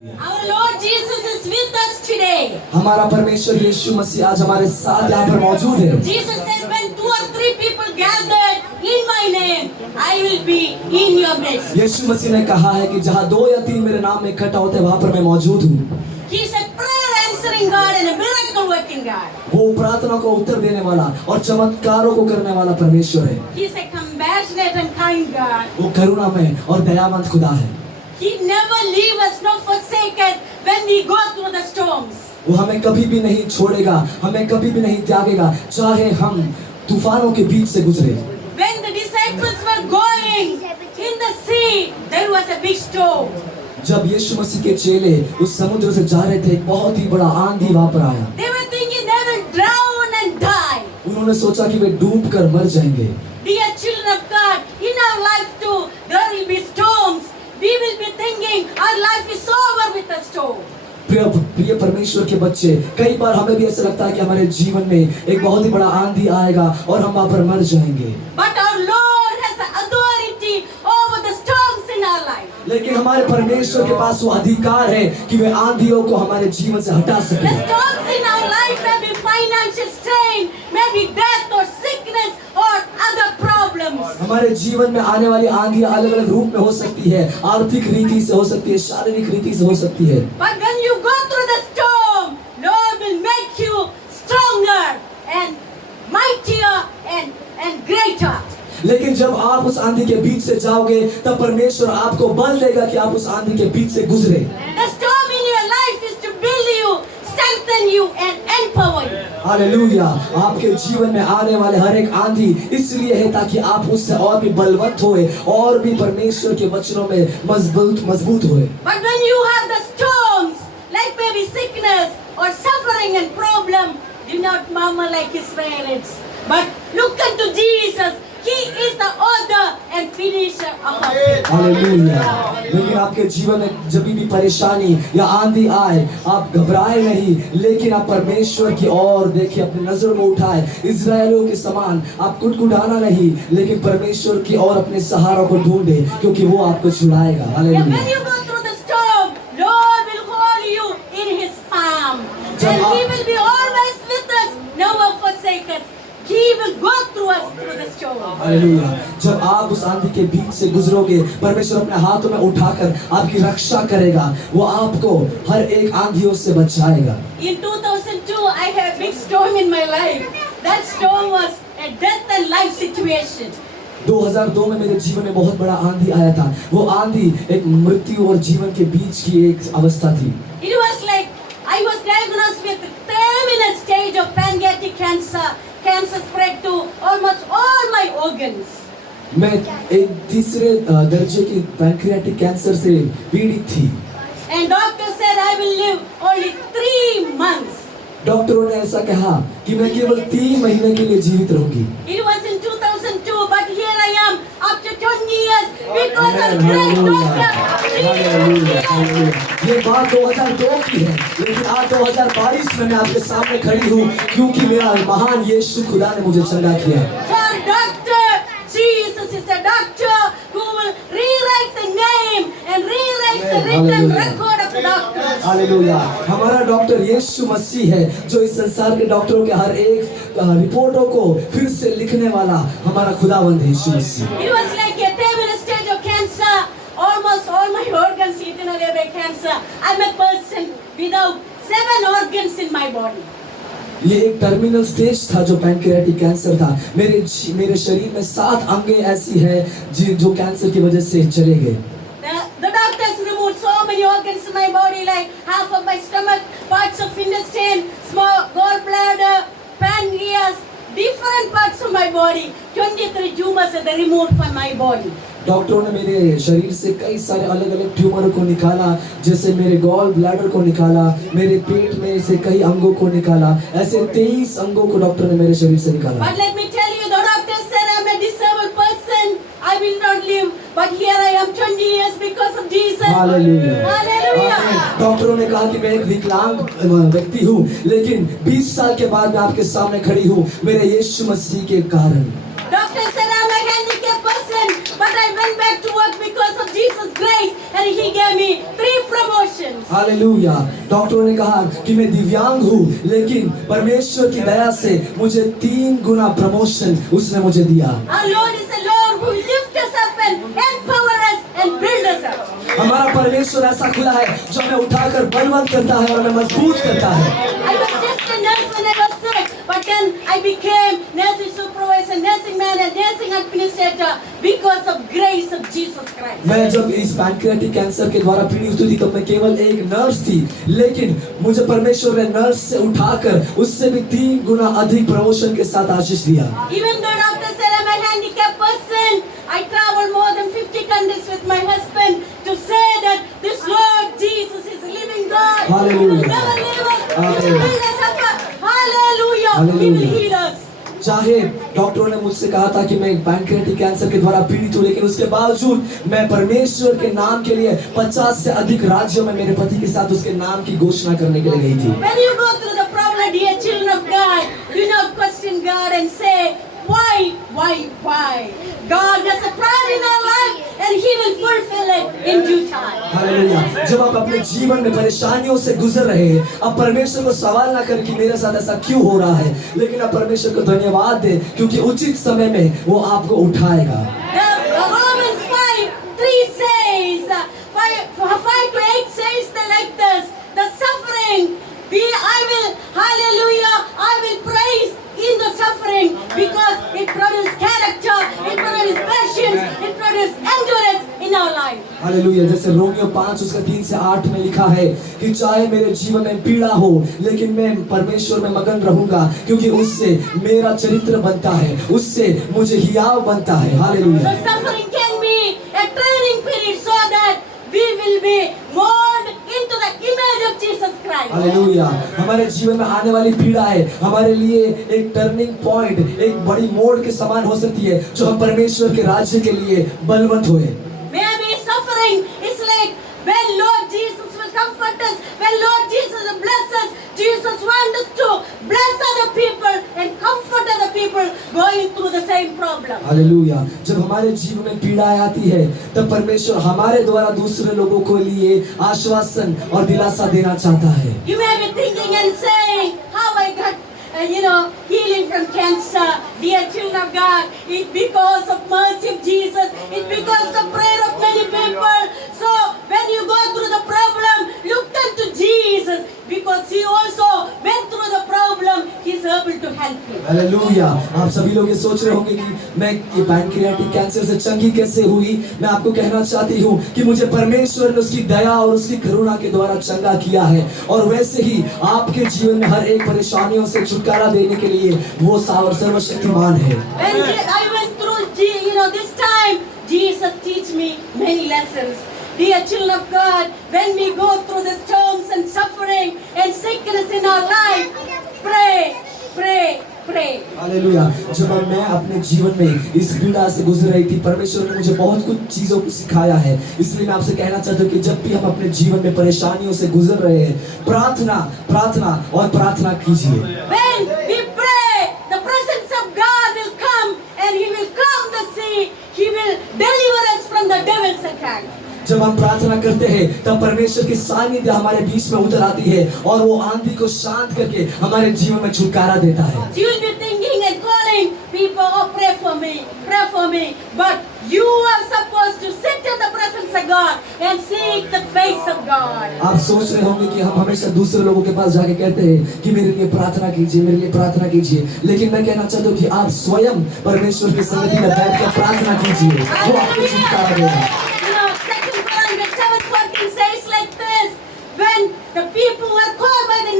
Our Lord Jesus is with us today. हमारा परमेश्वर यीशु मसीह आज हमारे साथ यहाँ पर मौजूद है। Jesus said, when 2 or 3 people gathered in my name, I will be in your midst. यीशु मसीह ने कहा है कि जहाँ 2 या 3 मेरे नाम में इकट्ठा होते हैं वहाँ पर मैं मौजूद हूँ। He is a prayer answering God and a miracle working God. वो प्रार्थना को उत्तर देने वाला और चमत्कारों को करने वाला परमेश्वर है। He is a compassionate and kind God. वो करुणामय और दयावंत खुदा है। He never leave us nor forsake us when we go through the storms. वो हमें कभी भी नहीं छोड़ेगा, हमें कभी भी नहीं त्यागेगा, चाहे हम तूफानों के बीच से गुजरे। When the disciples were going in the sea, there was a big storm. जब यीशु मसीह के चेले उस समुद्र से जा रहे थे, एक बहुत ही बड़ा आंधी वहाँ पर आया। They were thinking they will drown and die. उन्होंने सोचा कि वे डूब कर मर जाएंगे। Dear children of God, in our life too, there will be storms. We will be thinking our life is over with a storm. प्रिय परमेश्वर के बच्चे, कई बार हमें भी ऐसा लगता है कि हमारे जीवन में एक बहुत ही बड़ा आंधी आएगा और हम वहाँ पर मर जाएंगे। But our Lord has the authority over the storms in our life. लेकिन हमारे परमेश्वर के पास वो अधिकार है कि वे आंधियों को हमारे जीवन से हटा The सके। storms in our life may be financial strain, may be death or sickness or other problems. हमारे जीवन में आने वाली आंधियां अलग अलग रूप में हो सकती है, आर्थिक रीति से हो सकती है, शारीरिक रीति से हो सकती है। But when you go through the storm, Lord will make you stronger and mightier and greater. लेकिन जब आप उस आंधी के बीच से जाओगे, तब परमेश्वर आपको बल देगा कि आप उस आंधी के बीच से गुजरे। The storm in your life is to build you, strengthen you and empower you. Hallelujah! आपके जीवन में आने वाले हर एक आंधी इसलिए है ताकि आप उससे और भी बलवंत होए और भी परमेश्वर के वचनों में मजबूत होए। But when you have the storms, like maybe sickness or suffering and problem, do not murmur like Israelites, but look unto Jesus. He is the author and finisher of our faith. Hallelujah! लेकिन आपके जीवन में जब भी परेशानी या आंधी आए, आप घबराए नहीं, लेकिन आप परमेश्वर की ओर देखिए, अपनी नजरों को उठाए। इज़राइलियों के समान आप कुटकुटाना नहीं, लेकिन परमेश्वर की ओर अपने सहारा को ढूंढे, क्योंकि वो आपको छुड़ाएगा। And hallelujah! when you go through the storm, Lord will hold you in His palm, and He will be always with us, never forsake us. He will go through us through the storm. Hallelujah! जब आप उस आंधी के बीच से गुजरोगे, परमेश्वर अपने हाथों में उठाकर आपकी रक्षा करेगा। वो आपको हर एक आंधियों से बचाएगा। In 2002, I had a big storm in my life. That storm was a death and life situation. 2002 में मेरे जीवन में बहुत बड़ा आंधी आया था। वो आंधी एक मृत्यु और जीवन के बीच की एक अवस्था थी। It was like I was diagnosed with terminal stage of pancreatic cancer. Cancer spread to almost all my organs. मैं एक तीसरे दर्जे की पैंक्रियाटिक कैंसर से पीड़ित थी। And doctor said I will live only 3 months. डॉक्टरों ने ऐसा कहा कि मैं केवल 3 महीने के लिए जीवित रहूंगी। It was in 2002, but here I am after 20 years because of great doctor. ये बात 2002 की है, लेकिन आज 2022 में मैं आपके सामने खड़ी हूँ, क्योंकि मेरा महान यीशु खुदा ने मुझे चंगा किया। For doctor, Jesus is a doctor who will rewrite the name and rewrite the written record of the doctor. Hallelujah! हमारा डॉक्टर यीशु मसीह है, जो इस संसार के डॉक्टरों के हर एक रिपोर्टों को फिर से लिखने वाला हमारा खुदावंद है यीशु मसीह। It was like a terminal stage of cancer. Almost all my organs eaten away by cancer. I'm a person without 7 organs in my body. ये एक टर्मिनल स्टेज था जो पैंक्रियाटिक कैंसर था। मेरे शरीर में 7 अंगें ऐसी है जो कैंसर की वजह से चले गए। The doctors removed so many organs in my body, like half of my stomach, parts of intestine, small gallbladder, pancreas, different parts of my body. 23 tumors they removed from my body. डॉक्टरों ने मेरे शरीर से कई सारे अलग अलग tumour को निकाला, जैसे मेरे गॉल ब्लैडर को निकाला, मेरे पेट में से कई अंगों को निकाला। ऐसे 23 अंगों को डॉक्टर ने मेरे शरीर से निकाला। But let me tell you, the doctor said I'm a disabled person. I will not live. But here I am 20 years because of Jesus. Hallelujah! Hallelujah. डॉक्टरों ने कहा कि मैं एक विकलांग व्यक्ति हूँ, लेकिन 20 साल के बाद मैं आपके सामने खड़ी हूँ मेरे यीशु मसीह के कारण। Doctor said I'm a handicapped person, but I went back to work because of Jesus. Jesus' grace, and He gave me 3 promotions. Hallelujah. डॉक्टरों ने कहा कि मैं दिव्यांग हूँ, लेकिन परमेश्वर की दया से मुझे 3 गुना प्रमोशन उसने मुझे दिया। Our Lord is a Lord who lifts us up and empower us and build us up. हमारा परमेश्वर ऐसा खुला है जो हमें उठाकर बलवंत करता है और हमें मजबूत करता है। I was just a nurse when I was sick, but then I became nursing supervisor, nursing manager, nursing administrator because of grace of Jesus Christ. मैं जब इस पैनक्रियाटिक कैंसर के द्वारा पीड़ित हुई थी तो मैं केवल एक नर्स थी, लेकिन मुझे परमेश्वर ने नर्स से उठाकर उससे भी 3 गुना अधिक प्रमोशन के साथ आशीष दिया। Even though doctor said I'm a handicapped person, I traveled more than 50 countries with my husband to say that this Lord Jesus is a living God. He will Hallelujah. never leave us. He Amen. will build us up. Hallelujah. He will Hallelujah. heal us. चाहे डॉक्टरों ने मुझसे कहा था कि मैं pancreatic cancer के द्वारा पीड़ित हूँ, लेकिन उसके बावजूद मैं परमेश्वर के नाम के लिए 50 से अधिक राज्यों में मेरे पति के साथ उसके नाम की घोषणा करने के लिए गई थी। When you go through the problem, dear children of God, do not question God and say, why? God has a plan in our life and He will fulfill it in due time. Hallelujah. जब आप अपने जीवन में परेशानियों से गुजर रहे हैं, आप परमेश्वर को सवाल ना करें कि मेरे साथ ऐसा क्यों हो रहा है, लेकिन आप परमेश्वर को धन्यवाद दें क्योंकि उचित समय में वो आपको उठाएगा। Romans 5:3 says, 5 to 8 says like this, the suffering, I will praise in the suffering because it produces character, it produces patience, it produces endurance in our life. Hallelujah. जैसे रोमियो 5 उसका 3 से 8 में लिखा है कि चाहे मेरे जीवन में पीड़ा हो, लेकिन मैं परमेश्वर में मगन रहूंगा क्योंकि उससे मेरा चरित्र बनता है, उससे मुझे हियाव बनता है। Hallelujah. So suffering can be a training period so that we will be molded into the image of Jesus Christ. Hallelujah. हमारे जीवन में आने वाली पीड़ा है हमारे लिए एक टर्निंग पॉइंट, एक बड़ी मोड़ के समान हो सकती है जो हम परमेश्वर के राज्य के लिए बलवंत होए। Maybe suffering is like when Lord Jesus will comfort us, when Lord Jesus will bless us, Jesus wants us to bless other people and comfort other people going through the same problem. Hallelujah. जब हमारे जीवन में पीड़ाएं आती है तब परमेश्वर हमारे द्वारा दूसरे लोगों को लिए आश्वासन और दिलासा देना चाहता है। You may be thinking and saying, how I got healing from cancer. Dear children of God, it's because of mercy of Jesus. It's because of the prayer of many people. So when you go through the problem, look unto Jesus because He also went through the problem. He's able to help you. Hallelujah. आप सभी लोग ये सोच रहे होंगे कि मैं ये पैनक्रियाटिक कैंसर से चंगी कैसे हुई। मैं आपको कहना चाहती हूँ कि मुझे परमेश्वर ने उसकी दया और उसकी करुणा के द्वारा चंगा किया है, और वैसे ही आपके जीवन में हर एक परेशानियों से छुटकारा देने के लिए वो सर्वशक्तिमान है। When I went through, this time, Jesus teach me many lessons. Dear children of God, when we go through the storms and suffering and sickness in our life, pray, pray, pray. Hallelujah. जब मैं अपने जीवन में इस पीड़ा से गुजर रही थी, परमेश्वर ने मुझे बहुत कुछ चीजों को सिखाया है। इसलिए मैं आपसे कहना चाहता हूँ कि जब भी हम अपने जीवन में परेशानियों से गुजर रहे हैं, प्रार्थना कीजिए। When we pray, the presence of God will come and He will calm the sea. He will deliver us from the devil's attack. जब हम प्रार्थना करते हैं तब परमेश्वर की सानिध्य हमारे बीच में उतर आती है और वो आंधी को शांत करके हमारे जीवन में छुटकारा देता है। You will be thinking and calling people, oh pray for me. But you are supposed to sit in the presence of God and seek the face of God. आप सोच रहे होंगे कि हम हमेशा दूसरे लोगों के पास जाके कहते हैं कि मेरे लिए प्रार्थना कीजिए, मेरे लिए प्रार्थना कीजिए, लेकिन मैं कहना चाहता हूँ कि आप स्वयं परमेश्वर की सन्निधि में बैठकर प्रार्थना कीजिए, वो आपको छुटकारा देगा। 2 Corinthians 7:14 says like this, when the people were called by the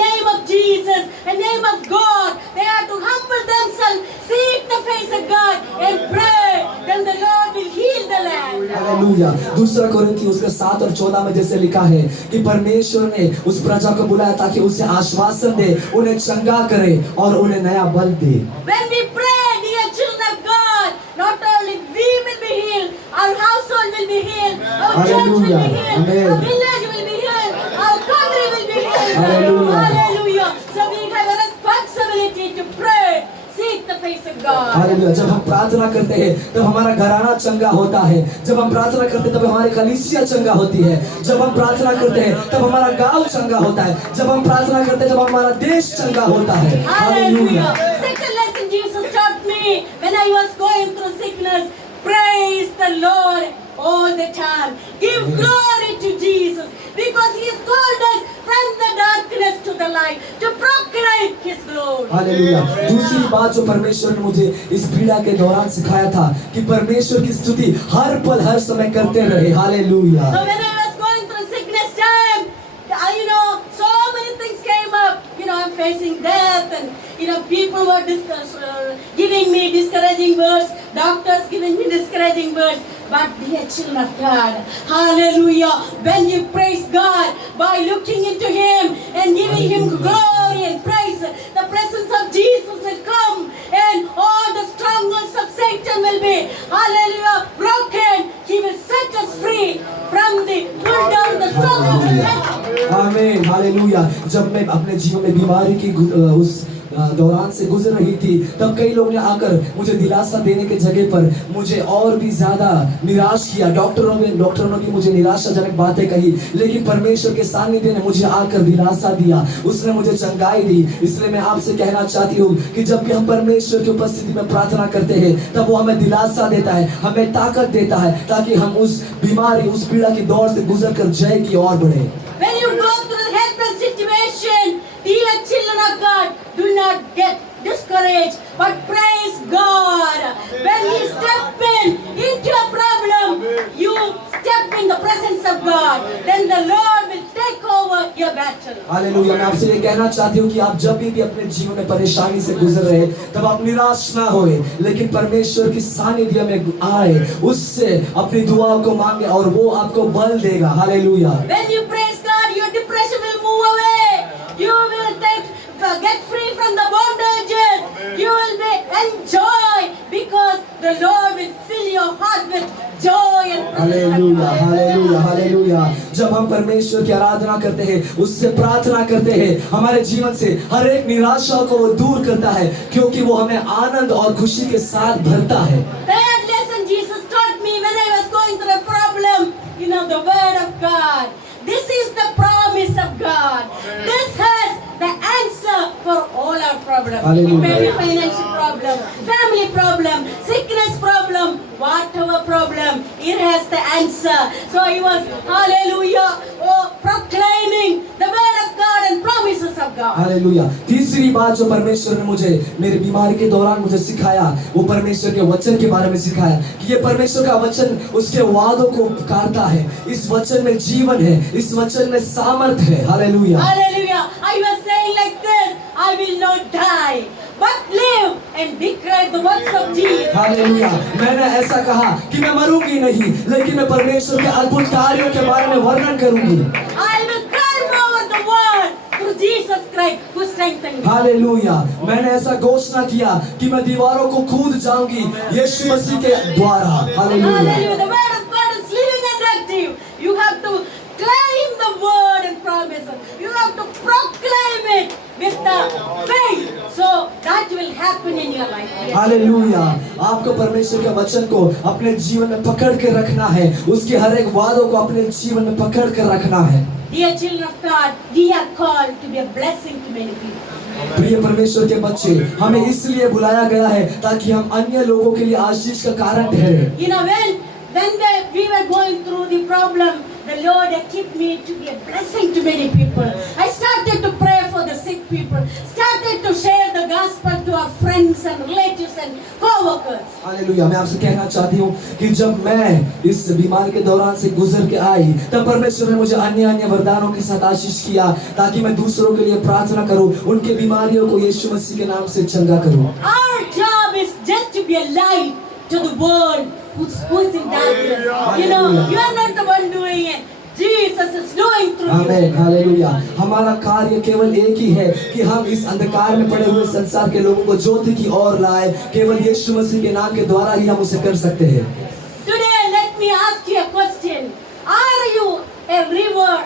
name of Jesus, the name of God, they are to humble themselves, seek the face of God and pray, then the Lord will heal the land. Hallelujah. 2 कोरिन्थियों उसका 7 और 14 में जैसे लिखा है कि परमेश्वर ने उस प्रजा को बुलाया ताकि उसे आश्वासन दे, उन्हें चंगा करे और उन्हें नया बल दे। When we pray, dear children of God, not only we will be healed, our household will be healed, our church will be Hallelujah. healed, Amen. our village will be healed, our country will be healed. Hallelujah. Hallelujah. So we have a responsibility to pray, seek the face of God. Hallelujah. जब हम प्रार्थना करते हैं तब हमारा घराना चंगा होता है। जब हम प्रार्थना करते हैं तब हमारी कलीसिया चंगा होती है। जब हम प्रार्थना करते हैं तब हमारा गांव चंगा होता है। जब हम प्रार्थना करते हैं तब हमारा देश चंगा होता है। Hallelujah. Second lesson Jesus taught me when I was going through sickness. Praise the Lord all the time. Give glory to Jesus because He has called us from the darkness to the light to proclaim His glory. Hallelujah. दूसरी बात जो परमेश्वर ने मुझे इस पीड़ा के दौरान सिखाया था कि परमेश्वर की स्तुति हर पल हर समय करते रहे। Hallelujah. So when I was going through sickness time, so many things came up. I'm facing death, and people were giving me discouraging words. Doctors giving me discouraging words. But dear children of God, hallelujah, when you praise God by looking into Him and giving Him glory and praise, the presence of Jesus will come and all the strongholds of Satan will be, hallelujah, broken. He will set us free from the pull down the strongholds of Satan. आमीन, hallelujah. जब मैं अपने जीवन में बीमारी की उस दौरान से गुजर रही थी तब कई लोग ने आकर मुझे दिलासा देने के जगह पर मुझे और भी ज्यादा निराश किया। डॉक्टरों ने भी मुझे निराशाजनक बातें कही, लेकिन परमेश्वर के सानिध्य ने मुझे आकर दिलासा दिया, उसने मुझे चंगाई दी। इसलिए मैं आपसे कहना चाहती हूँ कि जब भी हम परमेश्वर की उपस्थिति में प्रार्थना करते हैं तब वो हमें दिलासा देता है, हमें ताकत देता है ताकि हम उस बीमारी उस पीड़ा की दौर से गुजर कर जय की ओर बढ़े। When you go through the helpless situation, dear children of God, do not get discouraged, but praise God. When you step into a problem, you step in the presence of God, then the Lord will take over your battle. Hallelujah. मैं आपसे ये कहना चाहती हूँ कि आप जब भी अपने जीवन में परेशानी से गुजर रहे तब आप निराश ना होए, लेकिन परमेश्वर की सानिध्य में आए, उससे अपनी दुआओं को मांगे और वो आपको बल देगा। Hallelujah. When you praise God, your depression will move away. You will get free from the bondages. You will be enjoy because the Lord will fill your heart with joy and hallelujah, hallelujah, hallelujah. जब हम परमेश्वर की आराधना करते हैं, उससे प्रार्थना करते हैं, हमारे जीवन से हर एक निराशा को वो दूर करता है, क्योंकि वो हमें आनंद और खुशी के साथ भरता है। Third lesson Jesus taught me when I was going through a problem, the word of God. This is the promise of God. This has the answer for all our problems. Hallelujah. It may be financial problem, family problem, sickness problem, whatever problem, it has the answer. So he was, hallelujah, proclaiming the word of God and promises of God. Hallelujah. तीसरी बात जो परमेश्वर ने मुझे मेरी बीमारी के दौरान मुझे सिखाया, वो परमेश्वर के वचन के बारे में सिखाया कि ये परमेश्वर का वचन उसके वादों को पुकारता है। इस वचन में जीवन है, इस वचन में सामर्थ है। Hallelujah. Hallelujah. I was saying like this, I will not die, but live and declare the works of Jesus. Hallelujah. मैंने ऐसा कहा कि मैं मरूंगी नहीं, लेकिन मैं परमेश्वर के अद्भुत कार्यों के बारे में वर्णन करूंगी। I will climb over the wall through Jesus Christ who strengthened me. Hallelujah. मैंने ऐसा घोषणा किया कि मैं दीवारों को कूद जाऊंगी यीशु मसीह के द्वारा। Hallelujah. Hallelujah. The word of God is living and active. You have to claim the word and promise. You have to proclaim it with the faith. So that will happen in your life. Hallelujah. आपको परमेश्वर के वचन को अपने जीवन में पकड़ के रखना है, उसके हर एक वादों को अपने जीवन में पकड़ कर रखना है। Dear children of God, we are called to be a blessing to many people. प्रिय परमेश्वर के बच्चे, हमें इसलिए बुलाया गया है ताकि हम अन्य लोगों के लिए आशीष का कारण ठहरे। When we were going through the problem, the Lord equipped me to be a blessing to many people. I started to pray for the sick people, started to share the gospel to our friends and relatives and co-workers. Hallelujah. मैं आपसे कहना चाहती हूँ कि जब मैं इस बीमारी के दौरान से गुजर के आई तब परमेश्वर ने मुझे अन्य वरदानों के साथ आशीष किया ताकि मैं दूसरों के लिए प्रार्थना करूँ, उनके बीमारियों को यीशु मसीह के नाम से चंगा करूँ। Our job is just to be a light to the world who's in darkness. You are not the one doing it. Jesus is doing through you. आमीन, हालेलुया। हमारा कार्य केवल एक ही है कि हम इस अंधकार में पड़े हुए संसार के लोगों को ज्योति की ओर लाए। केवल यीशु मसीह के नाम के द्वारा ही हम उसे कर सकते हैं। Today, let me ask you a question. Are you a river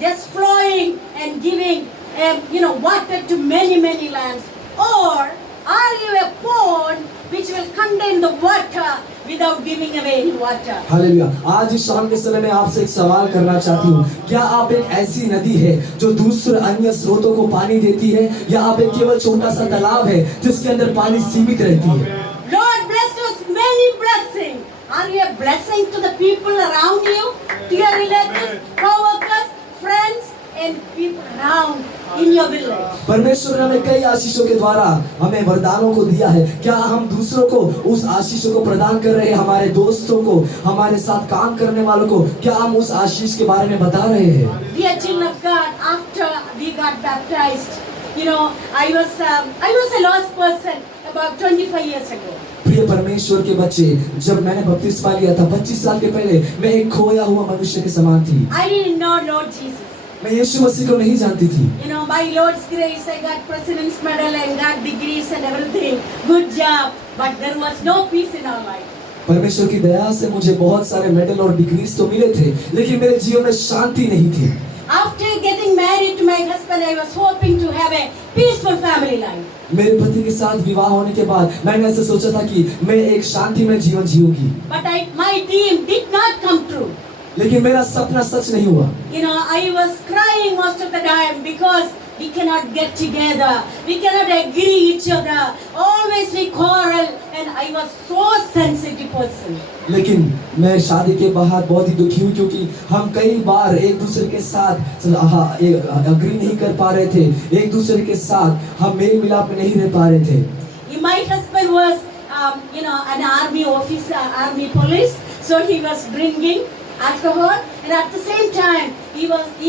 just flowing and giving, water to many lands? Or Are you a pond which will contain the water without giving away any water? Hallelujah. आज इस शाम के समय में आपसे एक सवाल करना चाहती हूँ, क्या आप एक ऐसी नदी है जो दूसरे अन्य स्रोतों को पानी देती है, या आप एक केवल छोटा सा तालाब है जिसके अंदर पानी सीमित रहती है? Lord blessed us many blessings. Are you a blessing to the people around you, to your relatives, co-workers, friends, and people around in your village? परमेश्वर ने हमें कई आशीषों के द्वारा हमें वरदानों को दिया है। क्या हम दूसरों को उस आशीषों को प्रदान कर रहे हैं? हमारे दोस्तों को, हमारे साथ काम करने वालों को क्या हम उस आशीष के बारे में बता रहे हैं? Dear children of God, after we got baptized, I was a lost person about 25 years ago. प्रिय परमेश्वर के बच्चे, जब मैंने बपतिस्मा लिया था 25 साल के पहले, मैं एक खोया हुआ मनुष्य के समान थी। I didn't know Lord Jesus. मैं यीशु मसीह को नहीं जानती थी। By Lord's grace, I got President's Medal and got degrees and everything. Good job, but there was no peace in our life. परमेश्वर की दया से मुझे बहुत सारे मेडल और डिग्रीज तो मिले थे, लेकिन मेरे जीवन में शांति नहीं थी। After getting married to my husband, I was hoping to have a peaceful family life. मेरे पति के साथ विवाह होने के बाद मैंने ऐसे सोचा था कि मैं एक शांति में जीवन जीऊंगी, But my dream did not come true. लेकिन मेरा सपना सच नहीं हुआ। I was crying most of the time because we cannot get together. We cannot agree each other. Always we quarrel, and I was so sensitive person. लेकिन मैं शादी के बाद बहुत ही दुखी हूँ, क्योंकि हम कई बार एक दूसरे के साथ अग्री नहीं कर पा रहे थे, एक दूसरे के साथ हम मेल मिलाप में नहीं रह पा रहे थे। My husband was, an army officer, army police, so he was drinking alcohol, and at the same time,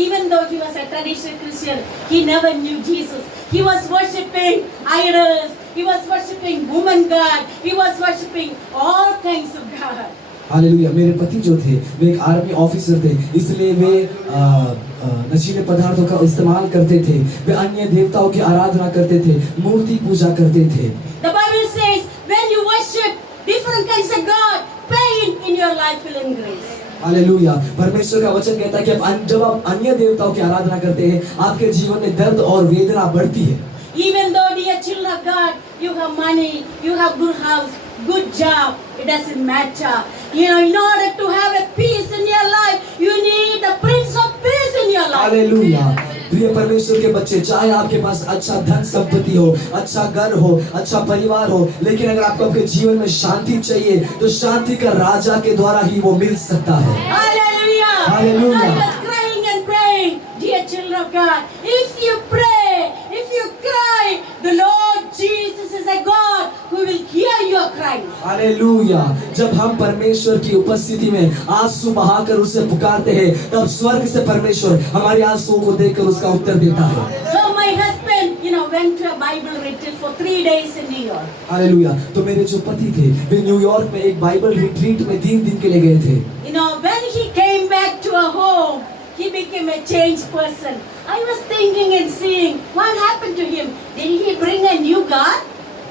even though he was a traditional Christian, he never knew Jesus. He was worshipping idols, he was worshipping woman god, he was worshipping all kinds of God. Hallelujah. मेरे पति जो थे वे एक army officer थे, इसलिए वे नशीले पदार्थों का इस्तेमाल करते थे, वे अन्य देवताओं की आराधना करते थे, मूर्ति पूजा करते थे। The Bible says, when you worship different kinds of God, pain in your life will increase. Hallelujah. परमेश्वर का वचन कहता है कि जब आप अन्य देवताओं की आराधना करते हैं, आपके जीवन में दर्द और वेदना बढ़ती है। Even though, dear children of God, you have money, you have good house, good job, it doesn't matter. In order to have a peace in your life, you need the Prince of Peace in your life. Hallelujah. प्रिय परमेश्वर के बच्चे, चाहे आपके पास अच्छा धन संपत्ति हो, अच्छा घर हो, अच्छा परिवार हो, लेकिन अगर आपको आपके जीवन में शांति चाहिए, तो शांति का राजा के द्वारा ही वो मिल सकता है। Hallelujah. Hallelujah. I was crying and praying, dear children of God. If you pray, if you cry, the Lord Jesus is a God who will hear your cries. Hallelujah. जब हम परमेश्वर की उपस्थिति में आंसू बहाकर उसे पुकारते हैं, तब स्वर्ग से परमेश्वर हमारे आंसुओं को देखकर उसका उत्तर देता है। So my husband, went to a Bible retreat for 3 days in New York. Hallelujah. तो मेरे जो पति थे वे न्यूयॉर्क में एक बाइबल रिट्रीट में 3 दिन के लिए गए थे। When he came back to our home, he became a changed person. I was thinking and seeing what happened to him. Did he bring a new God?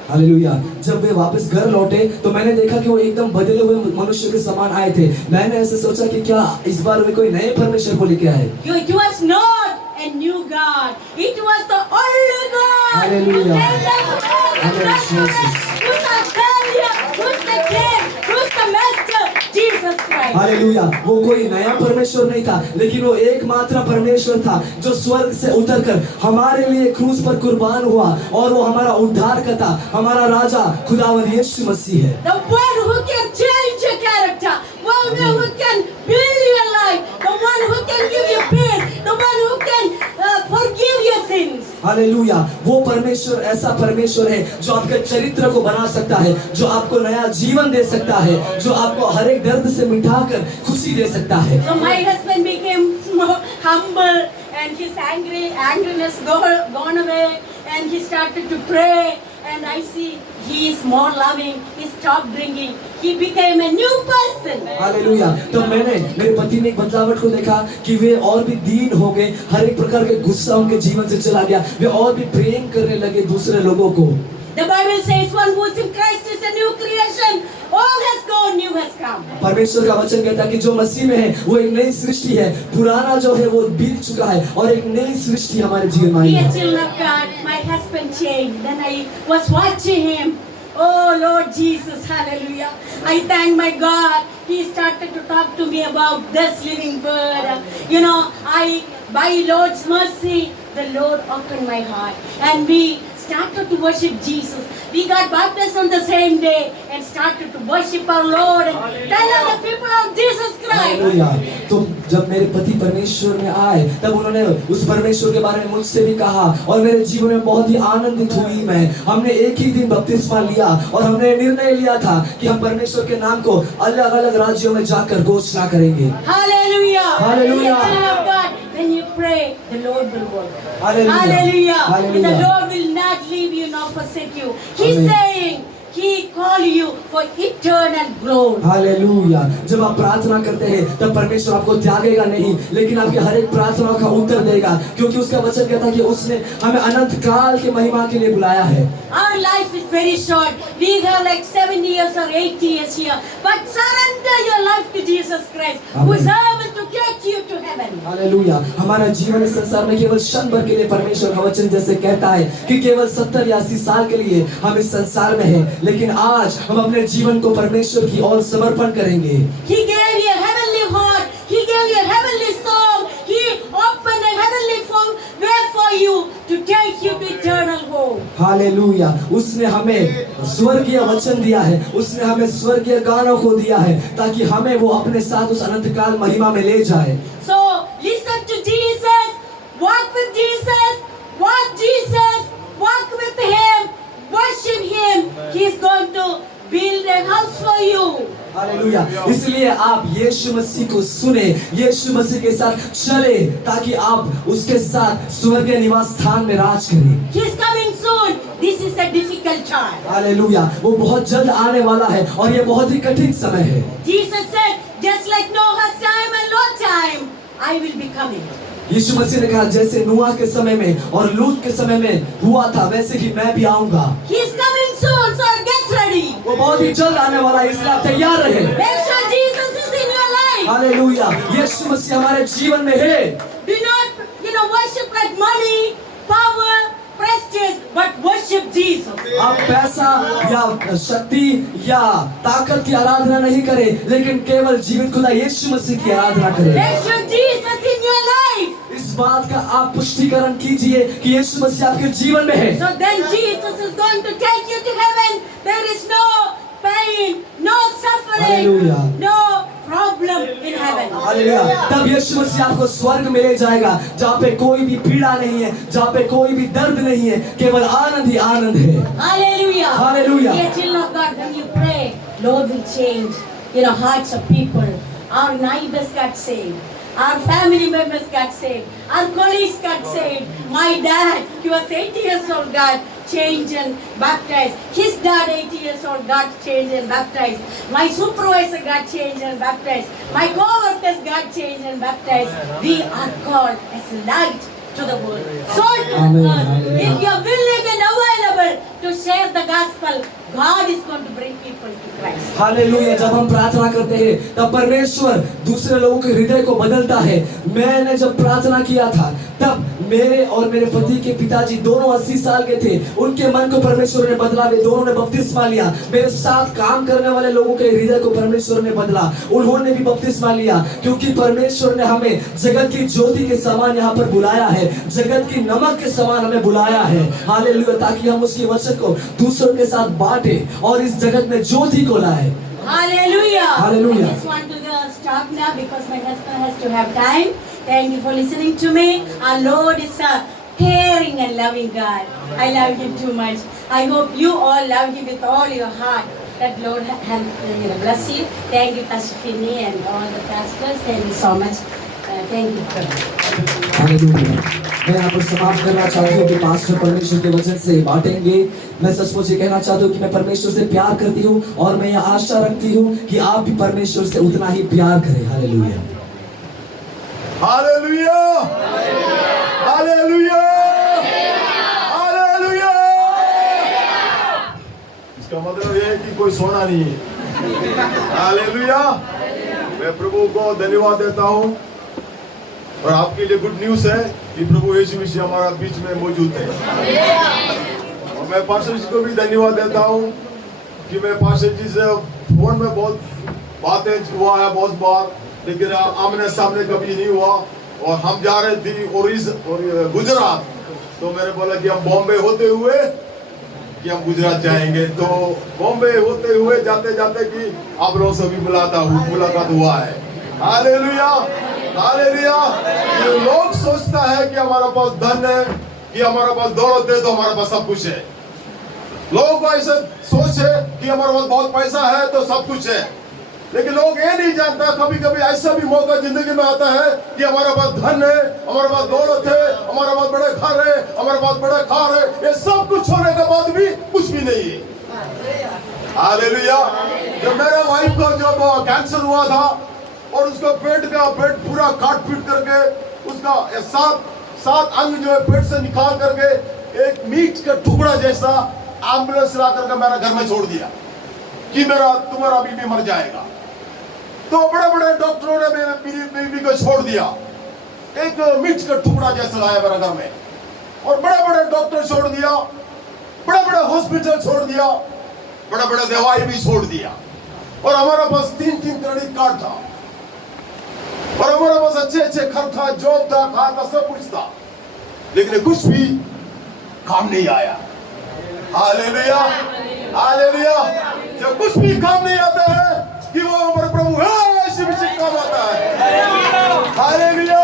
Hallelujah. जब वे वापस घर लौटे तो मैंने देखा कि वो एकदम बदले हुए मनुष्य के समान आए थे। मैंने ऐसे सोचा कि क्या इस बार वे कोई नए परमेश्वर को लेके आए। It was not a new God. It was the only God. Hallelujah. Hallelujah. वो कोई नया परमेश्वर नहीं था, लेकिन वो एकमात्र परमेश्वर था जो स्वर्ग से उतरकर हमारे लिए क्रूस पर कुर्बान हुआ, और वो हमारा उद्धारकर्ता, हमारा राजा खुदावंद यीशु मसीह है। The one who can change your character, one who can build your life, the one who can give you peace, the one who can forgive your sins. Hallelujah. वो परमेश्वर ऐसा परमेश्वर है जो आपके चरित्र को बना सकता है, जो आपको नया जीवन दे सकता है, जो आपको हर एक दर्द से मिटाकर खुशी दे सकता है। So my husband became more humble, and his angriness gone away, and he started to pray, and I see he is more loving. He stopped drinking. He became a new person. Hallelujah. तो मैंने मेरे पति ने एक बदलावट को देखा कि वे और भी दीन हो गए, हर एक प्रकार के गुस्सा उनके जीवन से चला गया, वे और भी प्रेम करने लगे दूसरे लोगों को। The Bible says one who is in Christ is a new creation. All has gone new has come. परमेश्वर का वचन कहता है कि जो मसीह में है वो एक नई सृष्टि है, पुराना जो है वो बीत चुका है और एक नई सृष्टि हमारे जीवन में आई Dear है। children of God, my husband changed. Then I was watching him. Oh Lord Jesus, hallelujah. I thank my God. He started to talk to me about this living word. You know, by Lord's mercy, the Lord opened my heart. And we started to worship Jesus. We got baptized on the same day and started to worship our Lord and tell other people of Jesus Christ. Hallelujah. तो जब मेरे पति परमेश्वर में आए तब उन्होंने उस परमेश्वर के बारे में मुझसे भी कहा और मेरे जीवन में बहुत ही आनंदित हुई मैं। हमने एक ही दिन बपतिस्मा लिया और हमने निर्णय लिया था कि हम परमेश्वर के नाम को अलग अलग राज्यों में जाकर घोषणा करेंगे। Hallelujah. Hallelujah. Children of God, when you pray, the Lord will work. Hallelujah. Hallelujah. Hallelujah. The Lord will not leave you nor forsake you. He's Amen. saying He called you for eternal glory. Hallelujah. जब आप प्रार्थना करते हैं तब परमेश्वर आपको त्यागेगा नहीं, लेकिन आपके हर एक प्रार्थना का उत्तर देगा, क्योंकि उसका वचन कहता है कि उसने हमें अनंत काल के महिमा के लिए बुलाया है। Our life is very short. We have like 70 years or 80 years here. But surrender your life to Jesus Christ, who is able to take you to heaven. Hallelujah. हमारा जीवन इस संसार में केवल क्षण भर के लिए परमेश्वर का वचन जैसे कहता है कि केवल 70 या 80 साल के लिए हम इस संसार में हैं, लेकिन आज हम अपने जीवन को परमेश्वर की ओर समर्पण करेंगे। He gave you a heavenly heart. He gave you a heavenly song. He opened a heavenly way for you to take you to eternal home. Hallelujah. उसने हमें स्वर्गीय वचन दिया है, उसने हमें स्वर्गीय गानों को दिया है ताकि हमें वो अपने साथ उस अनंत काल महिमा में ले जाए। So listen to Jesus, walk with Jesus, watch Jesus, walk with Him, worship Him. He is going to build a house for you. Hallelujah. इसलिए आप यीशु मसीह को सुने, यीशु मसीह के साथ चले ताकि आप उसके साथ स्वर्गीय निवास स्थान में राज करें। He is coming soon. This is a difficult time. Hallelujah. वो बहुत जल्द आने वाला है और ये बहुत ही कठिन समय है। Jesus said, just like Noah's time and Lot's time, I will be coming. यीशु मसीह ने कहा जैसे नूह के समय में और लूत के समय में हुआ था वैसे ही मैं भी आऊंगा। He is coming soon, so get ready. वो बहुत ही जल्द आने वाला है, इसलिए आप तैयार रहे। Make sure Jesus is in your life. Hallelujah. Yeshu Masih हमारे जीवन में है। Do not, worship like money, power, prestige, but worship Jesus. आप पैसा या शक्ति या ताकत की आराधना नहीं करें, लेकिन केवल जीवित खुदा यीशु मसीह की आराधना करें। Make sure Jesus in your life. इस बात का आप पुष्टिकरण कीजिए कि यीशु मसीह आपके जीवन में है। So then Jesus is going to take you to heaven. There is no pain, no suffering, Hallelujah. no problem in heaven. Hallelujah. तब यीशु मसीह आपको स्वर्ग में ले जाएगा जहाँ पे कोई भी पीड़ा नहीं है, जहाँ पे कोई भी दर्द नहीं है, केवल आनंद ही आनंद है। Hallelujah. Hallelujah. Dear children of God, when you pray, Lord will change, hearts of people. Our neighbors got saved. Our family members got saved. Our colleagues got saved. My dad, he was 80 years old, got changed and baptized. His dad, 80 years old, got changed and baptized. My supervisor got changed and baptized. My co-workers got changed and baptized. We are called as light to the world. Salt to the Amen. earth. Hallelujah. If you are willing and available to share the gospel, God is going to bring people to Christ. Hallelujah. जब हम प्रार्थना करते हैं तब परमेश्वर दूसरे लोगों के हृदय को बदलता है। मैंने जब प्रार्थना किया था तब मेरे और मेरे पति के पिताजी दोनों 80 साल के थे, उनके मन को परमेश्वर ने बदला, वे दोनों ने बपतिस्मा लिया। मेरे साथ काम करने वाले लोगों के हृदय को परमेश्वर ने बदला, उन्होंने भी बपतिस्मा लिया, क्योंकि परमेश्वर ने हमें जगत की ज्योति के समान यहाँ पर बुलाया है, जगत की नमक के समान हमें बुलाया है। हालेलुया। ताकि हम उसके वचन को दूसरों के साथ बांटे और इस जगत में ज्योति को लाए। Hallelujah. Hallelujah. I just want to stop now because my husband has to have time. Thank you for listening to me. Our Lord is a caring and loving God. I love Him too much. I hope you all love Him with all your heart. That Lord bless you. Thank you, Pastor Finney and all the pastors. Thank you so much. Thank you. Hallelujah. मैं यहाँ पर समाप्त करना चाहती हूँ कि pastor परमेश्वर के वचन से बांटेंगे। मैं सचमुच ये कहना चाहती हूँ कि मैं परमेश्वर से प्यार करती हूँ और मैं यह आशा रखती हूँ कि आप भी परमेश्वर से उतना ही प्यार करें। हालेलुया। हालेलुया। हालेलुया। हालेलुया। इसका मतलब ये है कि कोई सोना नहीं है। हालेलुया। मैं प्रभु को धन्यवाद देता हूँ और आपके लिए गुड न्यूज है कि प्रभु यीशु मसीह हमारा बीच में मौजूद है। और मैं पास्टर जी को भी धन्यवाद देता हूँ कि मैं पास्टर जी से फोन में बहुत बातें हुआ है बहुत बार, लेकिन आमने सामने कभी नहीं हुआ। और हम जा रहे थे गुजरात, तो मैंने बोला कि हम बॉम्बे होते हुए कि हम गुजरात जाएंगे। तो बॉम्बे होते हुए जाते जाते कि आप लोगों से भी मुलाकात हुआ है। Hallelujah, hallelujah. लोग सोचता है कि हमारा पास धन है, कि हमारा पास दौलत है, तो हमारे पास सब कुछ है। लोग ऐसे सोच है कि हमारे पास बहुत पैसा है तो सब कुछ है, लेकिन लोग ये नहीं जानता कभी कभी ऐसा भी मौका जिंदगी में आता है कि हमारे पास धन है, हमारे पास दौलत है, हमारे पास बड़े घर है, हमारे पास बड़े कार है, ये सब कुछ होने के बाद भी कुछ भी नहीं है। हालेलुया। जब मेरे वाइफ को जब कैंसर हुआ था और उसका पेट पूरा काट पीट करके उसका सात अंग जो है पेट से निकाल करके एक मीट का टुकड़ा जैसा एम्बुलेंस ला करके मेरा घर में छोड़ दिया कि तुम्हारा बीबी मर जाएगा। तो बड़े बड़े डॉक्टरों ने मेरी बीबी को छोड़ दिया, एक मीट का टुकड़ा जैसा लाया मेरे घर में। और बड़े बड़े डॉक्टर छोड़ दिया, बड़े बड़े हॉस्पिटल छोड़ दिया, बड़े बड़े दवाई भी छोड़ दिया। और हमारे पास 3 क्रेडिट कार्ड था और हमारे पास अच्छे घर था, जॉब था, कार था, सब कुछ था, लेकिन कुछ भी काम नहीं आया। Hallelujah, hallelujah. जब कुछ भी काम नहीं आता है कि वो हमारे प्रभु यीशु मसीह काम आता है। हालेलुया।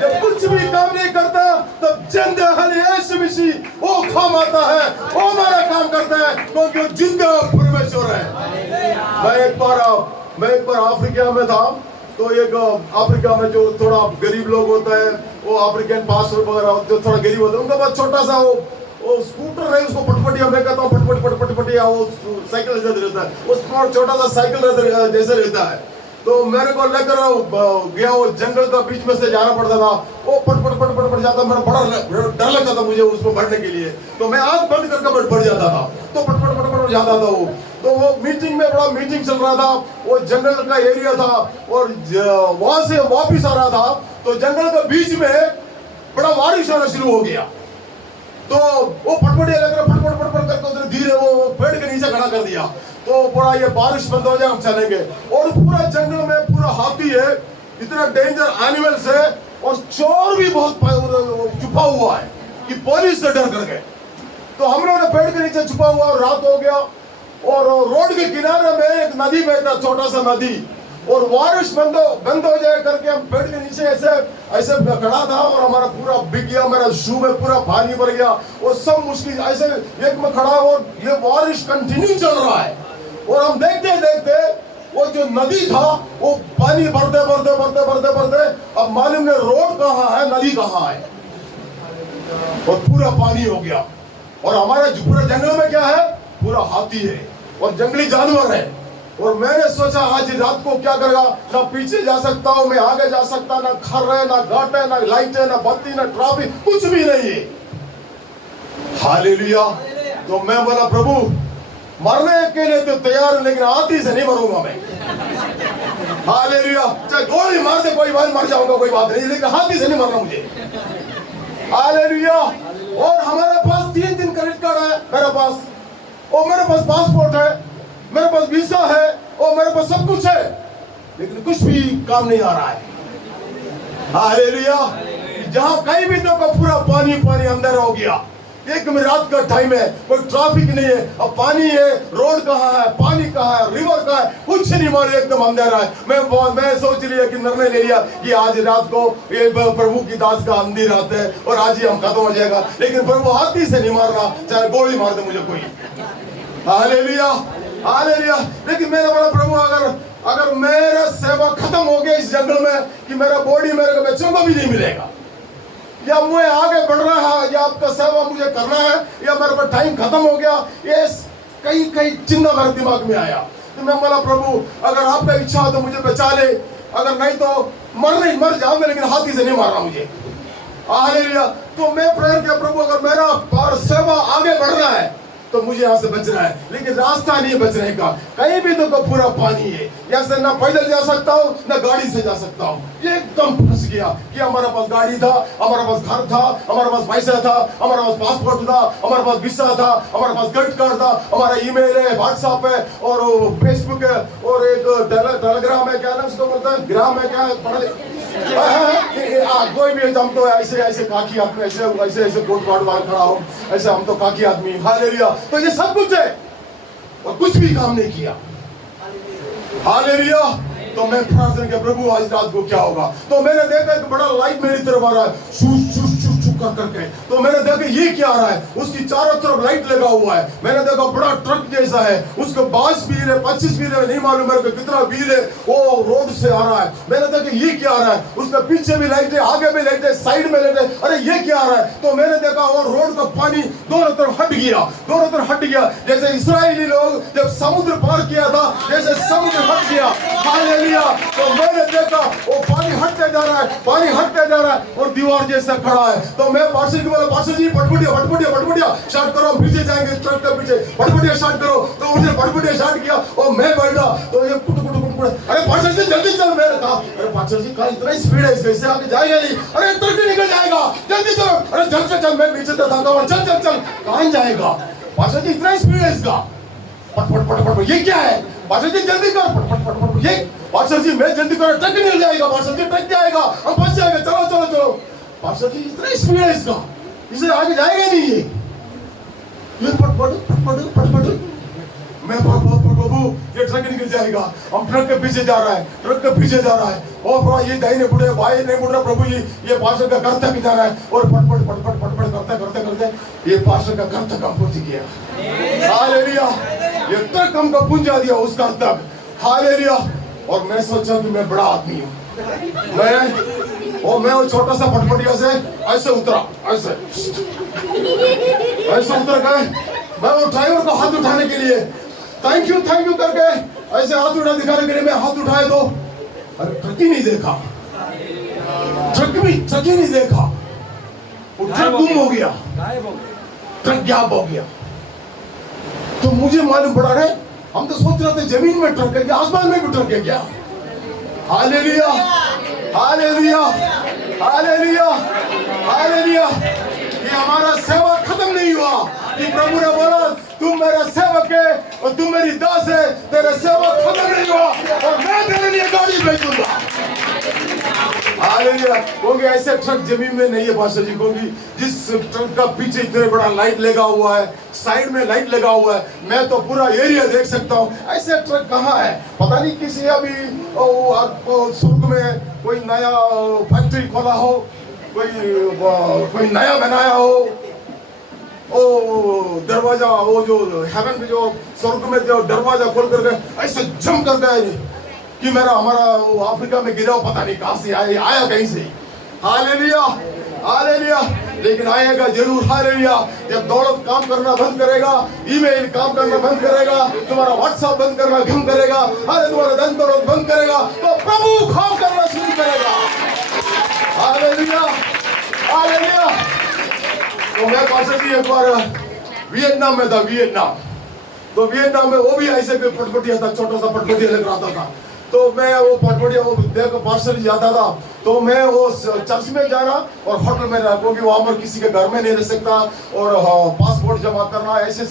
जब कुछ भी काम नहीं करता तब जिंदा यीशु मसीह वो काम आता है, वो हमारा काम करता है, क्योंकि वो जिंदा परमेश्वर है। मैं एक बार अफ्रीका में था, तो एक अफ्रीका में जो थोड़ा गरीब लोग होता है, वो अफ्रीकन पास्टर वगैरह जो थोड़ा गरीब होता है, उनका बहुत छोटा सा वो स्कूटर है, उसको पटपटिया मैं कहता हूँ पटपटिया वो साइकिल जैसा रहता है, उस छोटा सा साइकिल जैसे रहता है। तो मेरे को लेकर गया, वो जंगल का बीच में से जाना पड़ता था, वो पट जाता, मेरा बड़ा डर लगता था मुझे उसमें बढ़ने के लिए। तो मैं आंख बंद करके बढ़ जाता था, तो पट जाता था वो। तो वो मीटिंग में बड़ा मीटिंग चल रहा था, वो जंगल का एरिया था और वहां से वापिस आ रहा था, तो जंगल के बीच में बड़ा बारिश आना शुरू हो गया। तो वो फटफटिया लग रहा फटफट करके उधर धीरे वो पेड़ के नीचे खड़ा कर दिया। तो पूरा ये बारिश बंद हो जाए हम चलेंगे। और पूरा जंगल में पूरा हाथी है, इतना डेंजर एनिमल्स है, और चोर भी बहुत छुपा हुआ है कि पुलिस से डर कर गए। तो हम लोगों ने पेड़ के नीचे छुपा हुआ, रात हो गया और रोड के किनारे में एक नदी बहता, छोटा सा नदी, और बारिश बंद हो जाए करके हम पेड़ के नीचे ऐसे खड़ा था और हमारा पूरा बिक गया, मेरा शू में पूरा पानी भर गया और सब मुश्किल ऐसे एक में खड़ा, और ये बारिश कंटिन्यू चल रहा है। और हम देखते वो जो नदी था वो पानी भरते अब मालूम नहीं रोड कहाँ है, नदी कहाँ है, और पूरा पानी हो गया। और हमारे पूरे जंगल में क्या है, पूरा हाथी है और जंगली जानवर है। और मैंने सोचा आज रात को क्या करेगा, ना पीछे जा सकता हूँ, मैं आगे जा सकता, ना घर है, ना घाट है, ना लाइट है, ना बत्ती, ना ट्रैफिक, कुछ भी नहीं है। हालेलुया। तो मैं बोला प्रभु मरने के लिए तो तैयार हूं, लेकिन हाथी से नहीं मरूंगा मैं। हालेलुया। चाहे गोली मार दे कोई बात, मर जाऊंगा कोई बात नहीं, लेकिन हाथी से नहीं मरना मुझे। हालेलुया। और हमारे पास 3 क्रेडिट कार्ड है मेरे पास, और मेरे पास पासपोर्ट है, मेरे पास वीजा है, और मेरे पास सब कुछ है, लेकिन कुछ भी काम नहीं आ रहा है। हालेलुया। जहां कहीं भी तो पूरा पानी अंदर हो गया। एक रात का टाइम है, कोई ट्रैफिक नहीं है, अब पानी है, रोड कहाँ है, पानी कहाँ है, रिवर कहाँ है, कुछ नहीं मालूम, एकदम अंधेरा है। मैं सोच लिया कि निर्णय ले लिया कि आज रात को ये प्रभु की दास का अंधी रात है और आज ही हम खत्म हो जाएगा, लेकिन प्रभु हाथी से नहीं मार रहा, चाहे गोली मार दे मुझे कोई। Hallelujah, hallelujah. लेकिन मैंने बोला प्रभु अगर मेरा सेवा खत्म हो गया इस जंगल में कि मेरा बॉडी मेरे बच्चों को भी नहीं मिलेगा, या मुझे आगे बढ़ रहा है, या आपका सेवा मुझे करना है, या मेरे पर टाइम खत्म हो गया, ये कई चिंता मेरे दिमाग में आया। तो मैं बोला प्रभु अगर आपका इच्छा हो तो मुझे बचा ले, अगर नहीं तो मर जाऊंगा, लेकिन हाथी से नहीं मारना मुझे। हालेलुया। तो मैं प्रेयर किया प्रभु अगर मेरा सेवा आगे बढ़ रहा है तो मुझे यहाँ से बचना है, लेकिन रास्ता नहीं है बचने का। कहीं भी तो पूरा पानी है, यहाँ से ना पैदल जा सकता हूँ ना गाड़ी से जा सकता हूँ। ये एकदम फंस गया कि हमारे पास गाड़ी था, हमारे पास घर था, हमारे पास पैसा था, हमारे पास पासपोर्ट था, हमारे पास वीसा था, हमारे पास क्रेडिट कार्ड था, हमारा ईमेल है, व्हाट्सएप है और फेसबुक है और एक टेलीग्राम है, क्या नाम उसको बोलता है, ग्राम है, क्या कोई भी हम तो ऐसे ऐसे काकी आदमी, ऐसे ऐसे ऐसे कोट वाट वाल खड़ा हो, ऐसे हम तो काकी आदमी। हालेलुया। तो ये सब कुछ है और कुछ भी काम नहीं किया। हालेलुया। तो मैं प्रार्थना किया प्रभु आज रात को क्या होगा। तो मैंने देखा एक बड़ा लाइट मेरी तरफ आ रहा है, शूश शूश शूश शूश कर करके। तो मैंने देखा ये क्या आ रहा है, उसकी चारों तरफ लाइट लगा हुआ है। मैंने देखा बड़ा ट्रक जैसा है, उसके 22 व्हील है, 25 व्हील है, नहीं मालूम मेरे को कितना व्हील है, वो रोड से आ रहा है। मैंने देखा ये क्या आ रहा है, उसके पीछे भी लाइट है, आगे भी लाइट है, साइड में लाइट है। अरे ये क्या आ रहा है। तो मैंने देखा वो रोड का पानी दोनों तरफ हट गया, दोनों तरफ हट गया, जैसे इस्राएली लोग जब समुद्र पार किया था, जैसे समुद्र हट गया। हालेलुया। तो मैंने देखा वो पानी हटते जा रहा है, पानी हटते जा रहा है और दीवार जैसा खड़ा है। तो मैं पास्टर को बोला, पास्टर जी पटपटिया पटपटिया पटपटिया स्टार्ट करो, हम पीछे जाएंगे ट्रक के पीछे, पटपटिया स्टार्ट करो। तो उसने पटपटिया स्टार्ट किया और मैं बैठा। तो ये कुट कुट कुट कुट, अरे पास्टर जी जल्दी चल। मैंने कहा अरे पास्टर जी कल इतना स्पीड है, इससे आगे जाएगा नहीं। अरे ट्रक निकल जाएगा, जल्दी चलो। अरे चल चल चल, मैं पीछे था, चल चल चल। कहां जाएगा पास्टर जी, इतना स्पीड है इसका। पट पट पट पट, ये क्या है पास्टर जी, जल्दी कर। पट पट पट पट, ये पास्टर जी मैं जल्दी कर, ट्रक निकल जाएगा पास्टर जी, ट्रक जाएगा, हम फंस जाएंगे, चलो चलो चलो। पास्टर जी इतना स्पीड है इसका, इसे आगे जाएगा नहीं ये पट पट पट पट पट पट। मैं प्रभु ये ट्रक निकल जाएगा, हम ट्रक के पीछे जा रहा है, ट्रक के पीछे जा रहा है। और प्रभु ये दाहिने मुड़े बाएं नहीं मुड़ रहा प्रभु जी, ये पास्टर का घर तक जा रहा है। और पट पट पट पट पट पट करते करते करते ये पास्टर का घर तक हम पहुंच गया। हालेलुया। ये ट्रक हमको पहुंचा दिया उस घर तक। हालेलुया। और मैं सोचा कि मैं बड़ा आदमी हूँ, मैं वो छोटा सा पटपटिया से ऐसे उतरा, ऐसे उतर गए। मैं वो ड्राइवर को हाथ उठाने के लिए थैंक यू करके ऐसे हाथ उठा दिखाने के लिए मैं हाथ उठाए तो अरे ट्रक ही नहीं देखा, ट्रक ही नहीं देखा। वो ट्रक गुम हो गया, ट्रक गायब हो गया। तो मुझे मालूम पड़ा रहे, हम तो सोच रहे थे जमीन में ट्रक है क्या, आसमान में भी ट्रक है क्या। Hallelujah hallelujah hallelujah hallelujah. ये हमारा सेवा खत्म नहीं हुआ। कि प्रभु ने बोला तुम मेरा सेवक है और तुम मेरी दास है, तेरा सेवा खत्म नहीं हुआ और मैं तेरे लिए गाड़ी भेजूंगा। हालेलुया। क्योंकि ऐसे ट्रक जमीन में नहीं है पास्टर जी, क्योंकि जिस ट्रक का पीछे इतना बड़ा लाइट लगा हुआ है, साइड में लाइट लगा हुआ है, मैं तो पूरा एरिया देख सकता हूँ। ऐसे ट्रक कहाँ है पता नहीं। किसी अभी सुर्ग में कोई नया फैक्ट्री खोला हो, कोई नया बनाया हो, ओ दरवाजा, वो जो हेवन में जो स्वर्ग में जो दरवाजा खोल करके ऐसे जम कर गए कि हमारा वो अफ्रीका में गिरा, पता नहीं कहां से आया कहीं से। Hallelujah hallelujah. लेकिन आएगा जरूर। हालेलुया। जब दौलत काम करना बंद करेगा, ईमेल काम करना बंद करेगा, तुम्हारा व्हाट्सएप बंद करना बंद करेगा, अरे तुम्हारा धन दौलत बंद करेगा, तो प्रभु काम करना शुरू करेगा। Hallelujah hallelujah. तो मैं पास्टर जी एक बार वियतनाम में था, तो वियतनाम में वो भी ऐसे पटपटिया था, छोटा सा पटपटिया लग रहा था। तो मैं वो पटपटिया वो देख पास्टर जी जाता था, तो मैं वो चर्च में जाना और होटल में रहा, क्योंकि वहाँ पर किसी के घर में नहीं रह सकता और पासपोर्ट जमा करना ऐसे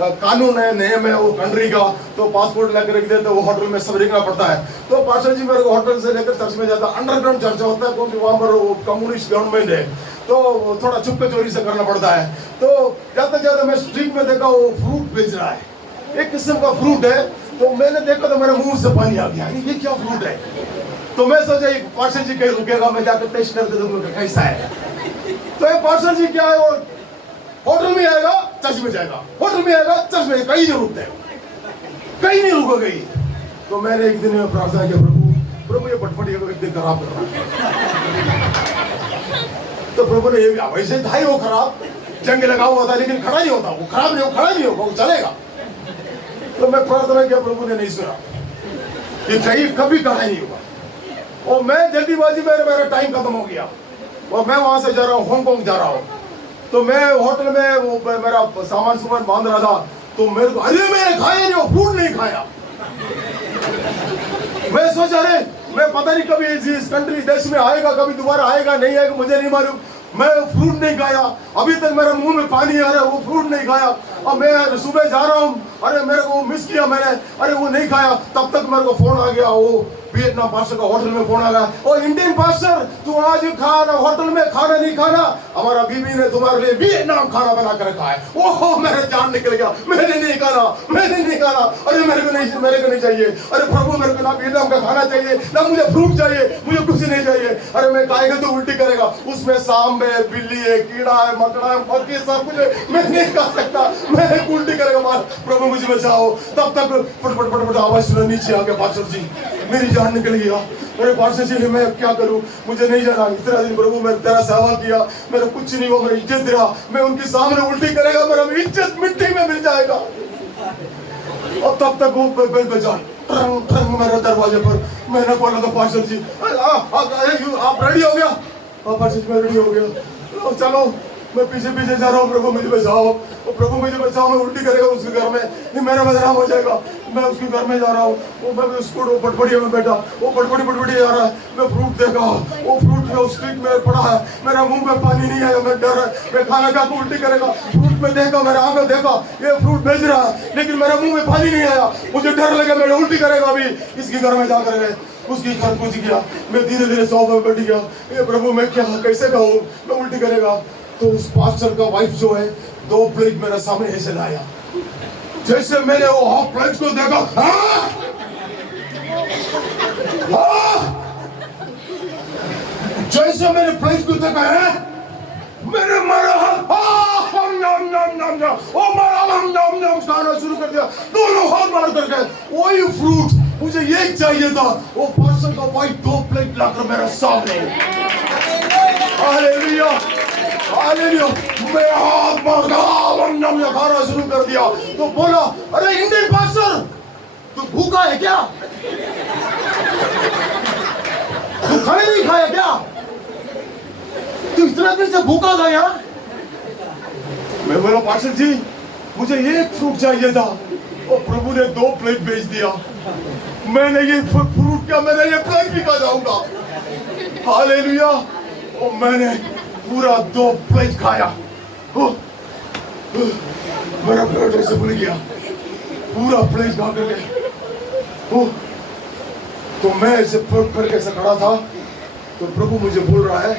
कानून है, नियम है वो कंट्री का। तो पासपोर्ट लेकर रख देते, वो होटल में सब रखना पड़ता है। तो पास्टर जी मेरे को होटल से लेकर चर्च में जाता, अंडरग्राउंड चर्च होता है, क्योंकि वहाँ पर वो कम्युनिस्ट गवर्नमेंट है, तो थोड़ा चुपके चोरी से करना पड़ता है। तो जाते जाते मैं स्ट्रीट में देखा वो फ्रूट बेच रहा है, एक किस्म का फ्रूट है। तो मैंने देखा तो मेरे मुंह से पानी आ गया, ये क्या फ्रूट है। तो मैं सोचा एक पास्टर जी कहीं रुकेगा, मैं जाकर टेस्ट करके देखूंगा कैसा है। तो एक पास्टर जी क्या है, वो होटल में आएगा चर्च में जाएगा, होटल में आएगा चर्च में, कहीं नहीं रुकते, कहीं नहीं रुको गई। तो मैंने एक दिन में प्रार्थना किया, प्रभु ये पटपटिया को एक दिन खराब कर रहा। तो प्रभु ने ये वैसे था ही वो खराब, जंग लगा हुआ था लेकिन खड़ा नहीं होता, वो खराब नहीं, वो खड़ा नहीं होगा, वो चलेगा। तो मैं प्रार्थना किया, प्रभु ने नहीं सुना, ये कहीं कभी खड़ा नहीं होगा। और मैं जल्दीबाजी में मेरा टाइम खत्म हो गया और मैं वहां से जा रहा हूँ, हांगकांग जा रहा हूँ। तो मैं होटल में वो मेरा सामान सुमान बांध रहा था, तो मेरे को अरे मैंने खाया नहीं, वो फ्रूट नहीं खाया। मैं सोचा अरे मैं पता नहीं कभी इस कंट्री देश में आएगा, कभी दोबारा आएगा नहीं आएगा मुझे नहीं मालूम। मैं फ्रूट नहीं खाया, अभी तक मेरे मुंह में पानी आ रहा है, वो फ्रूट नहीं खाया। अब मैं सुबह जा रहा हूँ, अरे मेरे को मिस किया मैंने, अरे वो नहीं खाया। तब तक मेरे को फोन आ गया, वो वियतनाम पास्टर का होटल में फोन आ गया, ओ इंडियन पास्टर तू आज खाना होटल में खाना नहीं खाना, हमारा बीबी ने तुम्हारे लिए वियतनाम खाना बना कर रखा है। ओहो मेरा जान निकल गया, मैंने नहीं खाना, मैंने नहीं खाना। अरे मेरे को नहीं चाहिए, अरे प्रभु मेरे को ना वियतनाम का खाना चाहिए, ना मुझे फ्रूट चाहिए, मुझे कुछ नहीं चाहिए। अरे मैं खाएगा तो उल्टी करेगा, उसमें सांप है, बिल्ली है, कीड़ा है, मकड़ा है, मक्खी सब कुछ है, मैं नहीं खा सकता, मैं उल्टी करेगा मार, प्रभु मुझे बचाओ। तब तक फटफट फटफट आवाज सुना, नीचे आके पास्टर जी मेरी जान निकल गया। मेरे पास्टर जी मैं क्या करूं, मुझे नहीं जाना। इतना दिन प्रभु मैं तेरा सेवा किया, मेरा कुछ नहीं हुआ, मेरी इज्जत रहा, मैं उनके सामने उल्टी करेगा, मेरा इज्जत मिट्टी में मिल जाएगा। और तब तक वो बेल बजा ट्रंग ट्रंग मेरे दरवाजे पर। मैंने बोला था पास्टर जी आप रेडी हो गया? पास्टर जी मैं रेडी हो गया, चलो मैं पीछे पीछे जा रहा हूँ, प्रभु मुझे बचाओ, प्रभु मुझे बचाओ, मैं उल्टी करेगा उसके घर में, नहीं मेरा बदनाम हो जाएगा। मैं उसके घर में जा रहा हूँ, वो मैं उसको पटपटिया में बैठा, वो पटपटी जा रहा है, मैं फ्रूट देखा, वो फ्रूट जो स्ट्रीट में पड़ा है, मेरा मुंह में पानी नहीं आया, मैं डर है, मैं खाना खा के उल्टी करेगा। फ्रूट में देखा, मेरा आंखें देखा ये फ्रूट बेच रहा है, लेकिन मेरा मुंह में पानी नहीं आया, मुझे डर लगा मैं उल्टी करेगा अभी। इसके घर में जाकर गए, उसकी घर पूछ गया, मैं धीरे धीरे सोफे में बैठ गया, ये प्रभु मैं क्या कैसे कहूँ, मैं उल्टी करेगा। तो उस पास्टर का वाइफ जो है 2 प्लेट मेरे सामने ऐसे लाया, जैसे मैंने वो हाफ प्लेट को देखा, जैसे मैंने प्लेट को देखा है, मैंने मारा खाना शुरू कर दिया, दोनों हाथ मार करके। वही फ्रूट मुझे एक चाहिए था, वो पास्टर का वाइफ 2 प्लेट लाकर मेरे सामने। हालेलुया हालेलुया, मैं हाथ मार खाना शुरू कर दिया। तो बोला अरे इंडियन पास्टर तू भूखा है क्या, तू खाना नहीं खाया क्या, तू इतना दिन से भूखा था यहाँ? मैं बोला पास्टर जी मुझे एक फ्रूट चाहिए था, और प्रभु ने 2 प्लेट भेज दिया। मैंने ये फ्रूट क्या, मैंने ये प्लेट भी खा जाऊंगा। हालेलुया, और मैंने पूरा 2 प्लेट खाया। मेरा पेट ऐसे भूल गया, पूरा प्लेट खा करके। तो मैं ऐसे पेट करके ऐसे खड़ा था, तो प्रभु मुझे बोल रहा है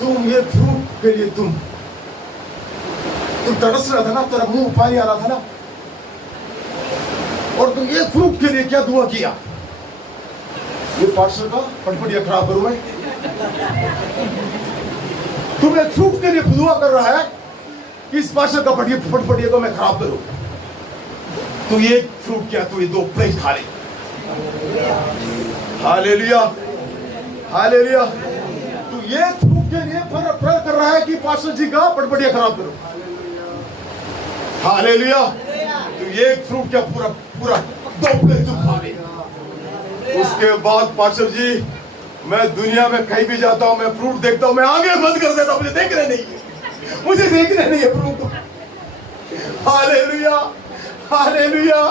तुम ये फ्रूट के लिए तुम तरस रहा था ना, तेरा मुंह पानी आ रहा था ना, और तुम ये फ्रूट के लिए क्या दुआ किया? ये पार्सल का पटपटिया खराब करूं मैं? तुम एक फ्रूट के लिए दुआ कर रहा है कि इस पार्सल का पटपटिया को मैं खराब करूं, तू ये फ्रूट क्या, तू ये 2 प्लेट खा ले। हालेलुया हालेलुया, तू ये फ्रूट के लिए प्रेयर कर रहा है कि पास्टर जी का पटपटिया खराब करो। हालेलुया, तू ये फ्रूट क्या पूरा 2 प्लेट तू खा ले। उसके बाद पास्टर जी मैं दुनिया में कहीं भी जाता हूं, मैं फ्रूट देखता हूं, मैं आगे बंद कर देता हूं, मुझे देखने नहीं है, मुझे देखने नहीं है फ्रूट। Hallelujah hallelujah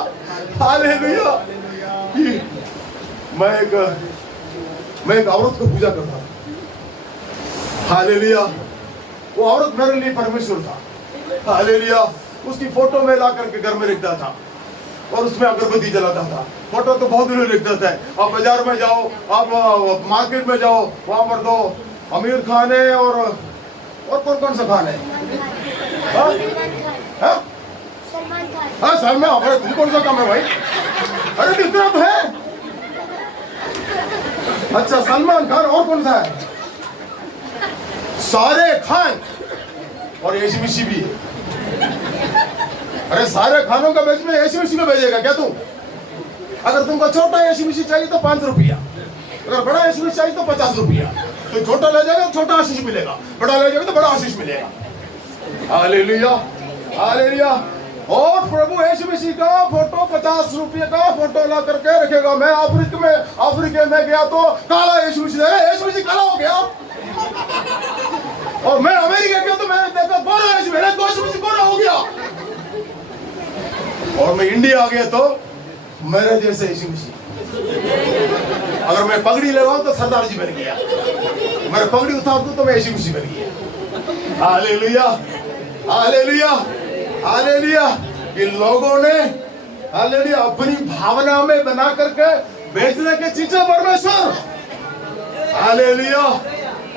hallelujah. मैं एक औरत को पूजा करता था। हालेलुया, वो औरत मेरे लिए परमेश्वर था। हालेलुया, उसकी फोटो में ला करके घर में रखता था और उसमें अगरबत्ती जलाता था। फोटो तो बहुत दिनों रखता था। आप बाजार में जाओ, आप मार्केट में जाओ, वहां पर तो आमिर खान है और कौन सा खान है? हाँ सलमान। अरे तुम कौन सा काम है भाई? अरे इतना तो है। अच्छा सलमान खान, और कौन सा है? सारे खान और यीशु मसीह भी। अरे सारे खानों का बेच में यीशु मसीह में भेजेगा क्या तू? अगर तुमको छोटा यीशु मसीह चाहिए तो 5 रुपया, अगर बड़ा यीशु मसीह चाहिए तो 50 रुपया। तो छोटा ले जाएगा तो छोटा आशीष मिलेगा, बड़ा ले जाएगा तो बड़ा आशीष मिलेगा। Hallelujah hallelujah. और प्रभु यीशु मसीह का फोटो 50 रुपये का फोटो ला करके रखेगा। मैं अफ्रीका में गया तो काला यीशु मसीह काला हो गया, और मैं अमेरिका गया तो मैं और मैं इंडिया आ गया तो मेरे जैसे यीशु मसीह। अगर मैं पगड़ी लगाऊं तो सरदार जी बन गया, मैं पगड़ी उतार दूं तो मैं यीशु मसीह बन गया। Hallelujah, hallelujah, hallelujah. इन लोगों ने हालेलुया अपनी भावना में बना करके बेचने की चीजें परमेश्वर, हालेलुया।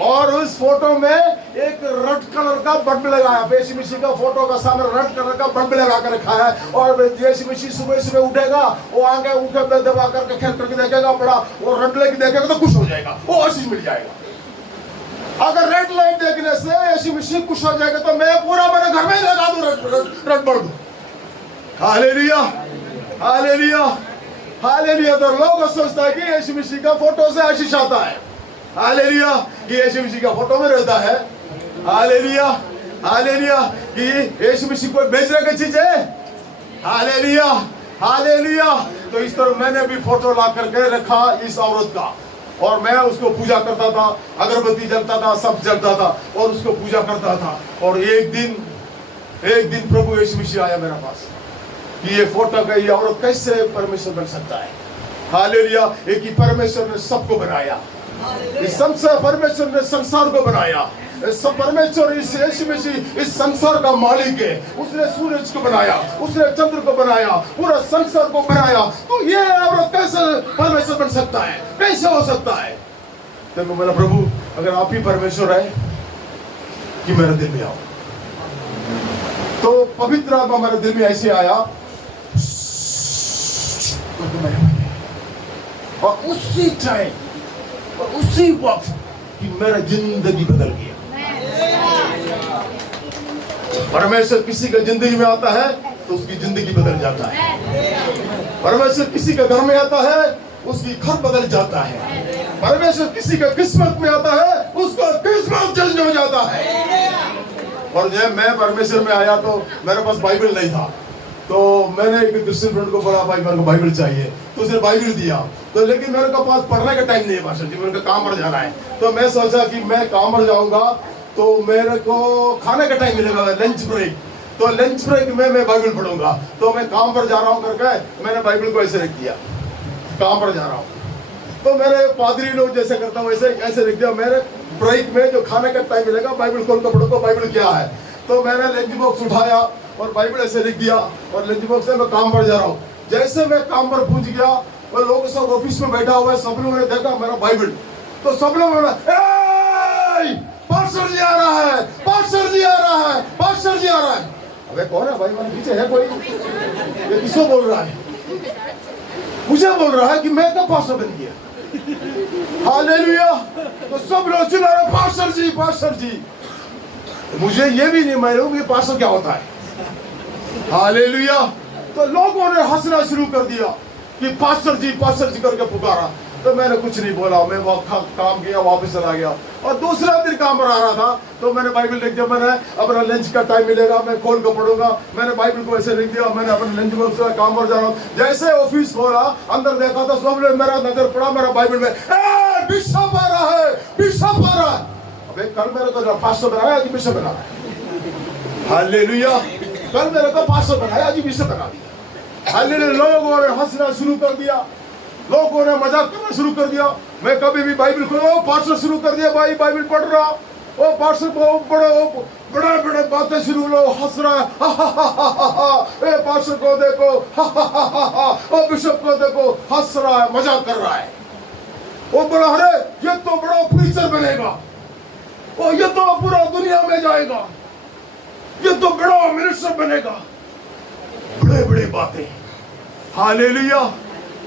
और उस फोटो में एक रेड कलर का बल्ब लगाया, यीशु मसीह का फोटो का सामने रेड कलर का बल्ब लगा कर रखा है। और यीशु मसीह सुबह सुबह उठेगा, वो आगे उठे दबा करके खेल करके देखेगा, बड़ा वो रेड लाइट देखेगा तो खुश हो जाएगा, वो आशीष मिल जाएगा। अगर रेड लाइट देखने से यीशु मसीह खुश हो जाएगा तो मैं पूरा मेरे घर में लगा दूं red bulb. Hallelujah, hallelujah, hallelujah. तो लोग सोचता है कि यीशु मसीह का फोटो से आशीष आता है। हालेलुया, कि यीशु मसीह का फोटो में रहता है। हालेलुया, हालेलुया, कि यीशु मसीह को बेचने की चीज है। Hallelujah, hallelujah. तो इस तरह मैंने भी फोटो ला करके रखा इस औरत का, और मैं उसको पूजा करता था, अगरबत्ती जलता था, सब जलता था और उसको पूजा करता था। और एक दिन प्रभु यीशु मसीह आया मेरे पास कि ये फोटो का ये औरत कैसे परमेश्वर बन सकता है। हालेलुया, एक ही परमेश्वर ने सबको बनाया, इस संसार परमेश्वर ने संसार को बनाया। सब परमेश्वर इस यीशु मसीह इस संसार का मालिक है। उसने सूरज को बनाया, उसने चंद्र को बनाया, पूरा संसार को बनाया। तो ये औरत कैसे परमेश्वर बन सकता है, कैसे हो सकता है? देखो मेरा प्रभु, अगर आप ही परमेश्वर है कि मेरे दिल में आओ। तो पवित्र आत्मा मेरे दिल में ऐसे आया और उसी टाइम और उसी वक्त कि मेरा जिंदगी बदल गया। परमेश्वर किसी का जिंदगी में आता है तो उसकी जिंदगी बदल जाता है। परमेश्वर किसी के घर में आता है, उसकी घर बदल जाता है। परमेश्वर किसी का किस्मत में आता है, उसका किस्मत चेंज हो जाता है। और जब मैं परमेश्वर में आया तो मेरे पास बाइबल नहीं था, तो मैंने एक क्रिश्चियन फ्रेंड को बोला भाई मेरे को बाइबल चाहिए, तो उसने बाइबल दिया। तो लेकिन मेरे को पास पढ़ने का टाइम नहीं है पास्टर जी, मेरे को काम पर जाना है। तो मैं सोचा कि मैं काम पर जाऊंगा तो मेरे को खाने का टाइम मिलेगा, लंच ब्रेक। तो लंच ब्रेक में मैं बाइबल पढ़ूंगा। तो मैं काम पर जा रहा हूँ करके मैंने बाइबल को ऐसे रख दिया, काम पर जा रहा हूँ। तो मेरे पादरी लोग जैसे करता हूँ वैसे ऐसे रख दिया। मेरे ब्रेक में जो खाने का टाइम मिलेगा बाइबल खोल कर पढ़ूंगा, बाइबल क्या है। तो मैंने लंच बॉक्स उठाया और बाइबल ऐसे लिख दिया और लंच बॉक्स से मैं काम पर जा रहा हूँ। जैसे मैं काम पर पहुंच गया और लोग सब ऑफिस में बैठा हुआ है, सब लोगों ने देखा मेरा बाइबल। तो सब लोग पास्टर जी आ रहा है, पास्टर जी आ रहा है, पास्टर जी आ रहा है। अबे कौन है भाई, मेरे पीछे है कोई? ये किसको बोल रहा है? मुझे बोल रहा है कि मैं कब पास्टर बन गया। हालेलुया। तो सब लोग चिल्ला रहे पास्टर जी, पास्टर जी। मुझे ये भी नहीं मालूम ये पास्टर क्या होता है। हालेलुया। तो लोगों ने हंसना शुरू कर दिया कि पास्टर जी करके पुकारा। तो मैंने कुछ नहीं बोला, मैं काम किया, वापस चला गया। और दूसरा दिन काम पर आ रहा था तो मैंने बाइबल लिख दिया। मैंने अपना लंच का टाइम मिलेगा मैं खोल कर पढ़ूंगा। मैंने बाइबल को ऐसे लिख दिया। मैंने अपने लंच बॉक्स से काम पर जा रहा हूँ। जैसे ऑफिस खोला अंदर देखा तो सब लोग मेरा नजर पड़ा मेरा बाइबल में, बिशप आ रहा है, बिशप आ रहा है। अबे कल मेरे को पास्टर बनाया कि बिशप बना? हालेलुया। कल मेरे को पास्टर बनाया कि बिशप बना दिया। हालेलुया। लोगों ने हंसना शुरू कर दिया, लोगों ने मजाक करना शुरू कर दिया। मैं कभी भी बाइबल खोलो पास्टर शुरू कर दिया, भाई बाइबल पढ़ रहा, ओ पास्टर को बड़े बड़े बातें शुरू, लोग हंस रहा है, ए पास्टर को देखो, ओ बिशप को देखो, हंस रहा है, मजाक कर रहा है। वो बड़ा, अरे ये तो बड़ा प्रीचर बनेगा, ओ ये तो पूरा दुनिया में जाएगा, ये तो बड़ा मिनिस्टर बनेगा, बड़े बड़े बातें। Hallelujah,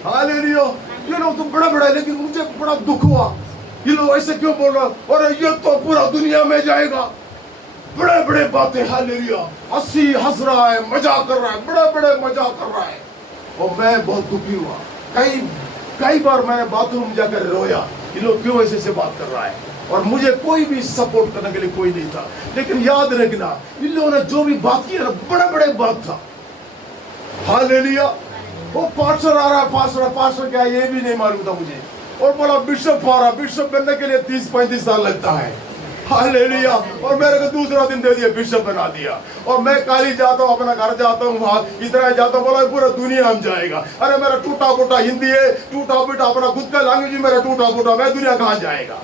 hallelujah. ये लोग तो बड़ा बड़ा है, लेकिन मुझे बड़ा दुख हुआ ये लोग ऐसे क्यों बोल रहा है। और ये तो पूरा दुनिया में जाएगा, बड़े बड़े बातें। हालेलुया। हंस रहा है, मजाक कर रहा है, बड़े बड़े मजाक कर रहा है। और मैं बहुत दुखी हुआ। कई बार मैंने बाथरूम जाकर रोया, ये लोग क्यों ऐसे बात कर रहा है। और मुझे कोई भी सपोर्ट करने के लिए कोई नहीं था। लेकिन याद रखना इन लोगों ने जो भी बात की ना, बड़े बड़े बात था। हालेलुया। वो पास्टर आ रहा है, पास्टर क्या है ये भी नहीं मालूम था मुझे। और बोला बिशप आ रहा, बिशप बनने के लिए 30-35 साल लगता है। हालेलुया। और मेरे को दूसरा दिन दे दिया, बिशप बना दिया। और मैं काली जाता हूँ, अपना घर जाता हूँ, वहां इतना जाता हूँ, बोला पूरा दुनिया हम जाएगा। अरे मेरा टूटा फूटा हिंदी है, टूटा फूटा अपना खुद का लैंग्वेज मेरा टूटा फूटा, मैं दुनिया कहाँ जाएगा।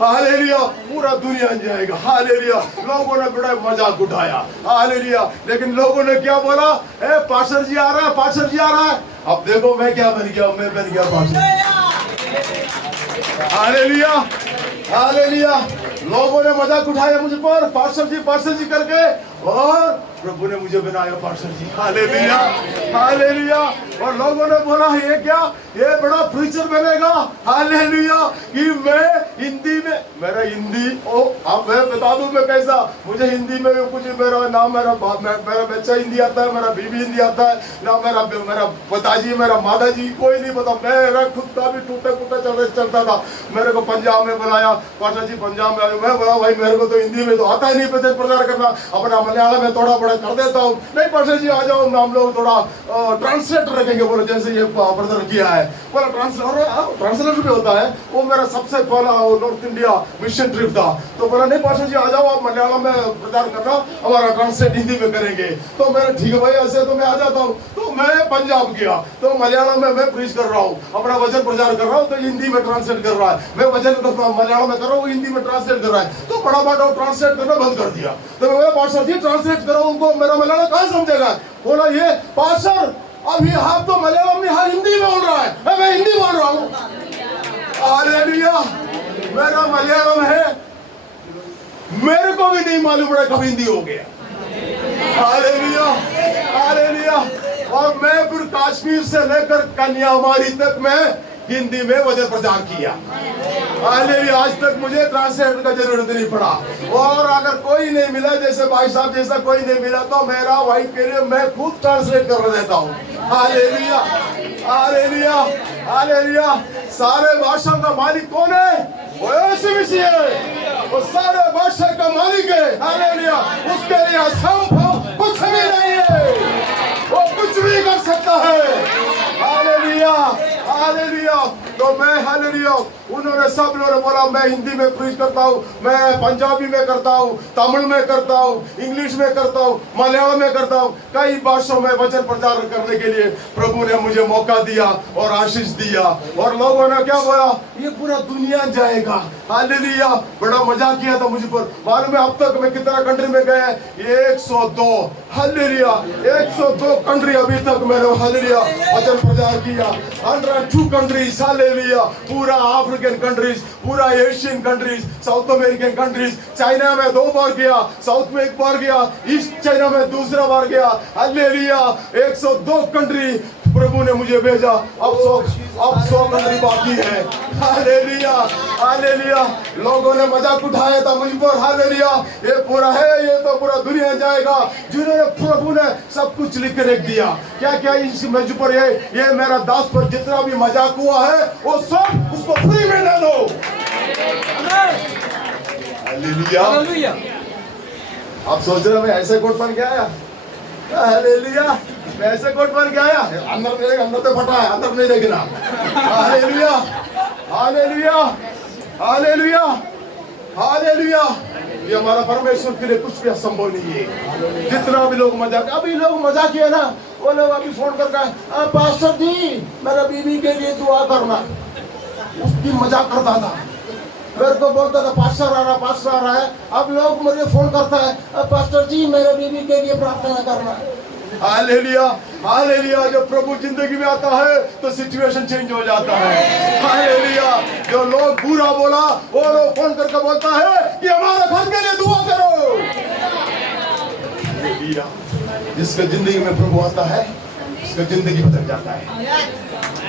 हालेलुया, पूरा दुनिया जाएगा। हालेलुया। लोगों ने बड़ा मजाक उठाया। हालेलुया। लेकिन लोगों ने क्या बोला, ए पास्टर जी आ रहा है, पास्टर जी आ रहा है। अब देखो मैं क्या बन गया, मैं बन गया पास्टर। Hallelujah, hallelujah. लोगों ने मजाक उठाया मुझ पर, पास्टर जी करके, और प्रभु ने मुझे बनाया पास्टर जी। Hallelujah, hallelujah. और लोगों ने बोला ये क्या, ये बड़ा प्रीचर बनेगा। हालेलुया। कि मैं हिंदी में, मेरा हिंदी अब मैं बता दूं मैं कैसा, मुझे हिंदी में कुछ मेरा नाम, मेरा बच्चा हिंदी आता है, मेरा बीबी हिंदी आता है ना, मेरा पिताजी, मेरा माता जी, कोई नहीं पता। मेरा खुद का भी टूटे फूटे चलता था। मेरे को पंजाब में बुलाया, पास्टर जी पंजाब में। मैं बोला भाई मेरे को तो हिंदी में तो आता ही नहीं प्रचार करना, अपना मलयालम में थोड़ा बड़ा कर देता हूँ। नहीं पास्टर जी आ जाओ, हम लोग थोड़ा ट्रांसलेटर रखेंगे। बोले जैसे ये ब्रदर किया है, बोला ट्रांसलेटर भी होता है। वो मेरा सबसे पहला नॉर्थ इंडिया मिशन ट्रिप था। तो बोला नहीं पास्टर जी आ जाओ, आप मलयालम में प्रचार करना, हमारा ट्रांसलेट हिंदी में करेंगे। तो मैंने ठीक है भाई, ऐसे तो मैं आ जाता हूँ। तो मैं पंजाब गया, तो मलयालम में मैं प्रीच कर रहा हूँ, अपना वचन प्रचार कर रहा हूँ, तो हिंदी में ट्रांसलेट कर रहा है। मैं वचन मलयालम में कर रहा हूँ, हिंदी में ट्रांसलेट कर रहा है। तो बड़ा बाटा ट्रांसलेट करना बंद कर दिया। तो मैं पास्टर जी ट्रांसलेट करो उनको, मेरा मलयालम कहाँ समझेगा। बोला ये पास्टर अभी आप तो मलयालम में, हाँ हिंदी में बोल रहा है, मैं हिंदी बोल रहा हूँ। हालेलुया। मेरा मलयालम है, मेरे को भी नहीं मालूम पड़ा कब हिंदी हो गया। Hallelujah, hallelujah. और मैं फिर कश्मीर से लेकर कन्याकुमारी तक मैं हिंदी में वचन प्रचार किया। हालेलुया। आज तक मुझे ट्रांसलेटर का जरूरत नहीं पड़ा। और अगर कोई नहीं मिला, जैसे भाई साहब जैसा कोई नहीं मिला, तो मेरा वाइफ के लिए मैं खुद ट्रांसलेट कर देता हूँ। Hallelujah, hallelujah, hallelujah. सारे भाषा का मालिक कौन है? वो यीशु मसीह है। वो सारे भाषा का मालिक है। हालेलुया। उसके लिए असंभव कुछ भी नहीं है, वो कुछ भी कर सकता है। Hallelujah, hallelujah. तो मैं हालेलुया, उन्होंने सब लोगों ने बोला मैं हिंदी में प्रीच करता हूँ, मैं पंजाबी में करता हूँ, तमिल में करता हूँ, इंग्लिश में करता हूँ, मलयालम में करता हूँ। कई भाषाओं में वचन प्रचार करने के लिए प्रभु ने मुझे मौका दिया और आशीष दिया। और लोगों ने क्या बोला, ये पूरा दुनिया जाएगा। हालेलुया। बड़ा मजाक किया था मुझ पर। मालूम है अब तक मैं कितना कंट्री में गया, 102। हालेलुया, 102 कंट्री अभी तक मैंने हालेलुया वचन प्रचार किया। 102 कंट्रीज। हालेलुया। पूरा अफ्रीकन कंट्रीज, पूरा Asian countries, south American countries. China में 2 बार गया, साउथ में 1 बार गया, ईस्ट चाइना में दूसरा बार गया। हालेलुया। 102 कंट्री प्रभु ने मुझे भेजा। अब 100 कंट्री बाकी है। Hallelujah, hallelujah. लोगों ने मजाक उठाया था मुझ पर। हालेलुया। ये पूरा है, ये तो पूरा दुनिया जाएगा। जिन्होंने प्रभु ने सब कुछ लिख के रख दिया। क्या क्या इस मुझ पर ये मेरा दास पर जितना भी मजाक हुआ है, वो सब उसको फ्री में दे दो। हालेलुया। आप सोच रहे हो मैं ऐसे कोट पहन के आया? हालेलुया। मैं ऐसे कोट पहन के आया, अंदर तो फटा है, अंदर नहीं देखना। Hallelujah, hallelujah, hallelujah, hallelujah. ये हमारा परमेश्वर के लिए कुछ भी असंभव नहीं है। जितना भी लोग मजाक, अभी लोग मजाक किए ना, वो लोग अभी फोन करके पास्टर जी मेरा बीवी के लिए दुआ करना, उसकी मजाक करता था। मेरे को बोलता था पास्टर आ रहा है। अब लोग मुझे फोन करता है पास्टर जी मेरे बीवी के लिए प्रार्थना करना। Hallelujah, hallelujah. जो प्रभु जिंदगी में आता है तो सिचुएशन चेंज हो जाता है। हालेलुया। जो लोग बुरा बोला, वो लोग फोन करके बोलता है कि हमारे घर के लिए दुआ करो। हालेलुया। जिसके जिंदगी में प्रभु आता है उसका जिंदगी बदल जाता है।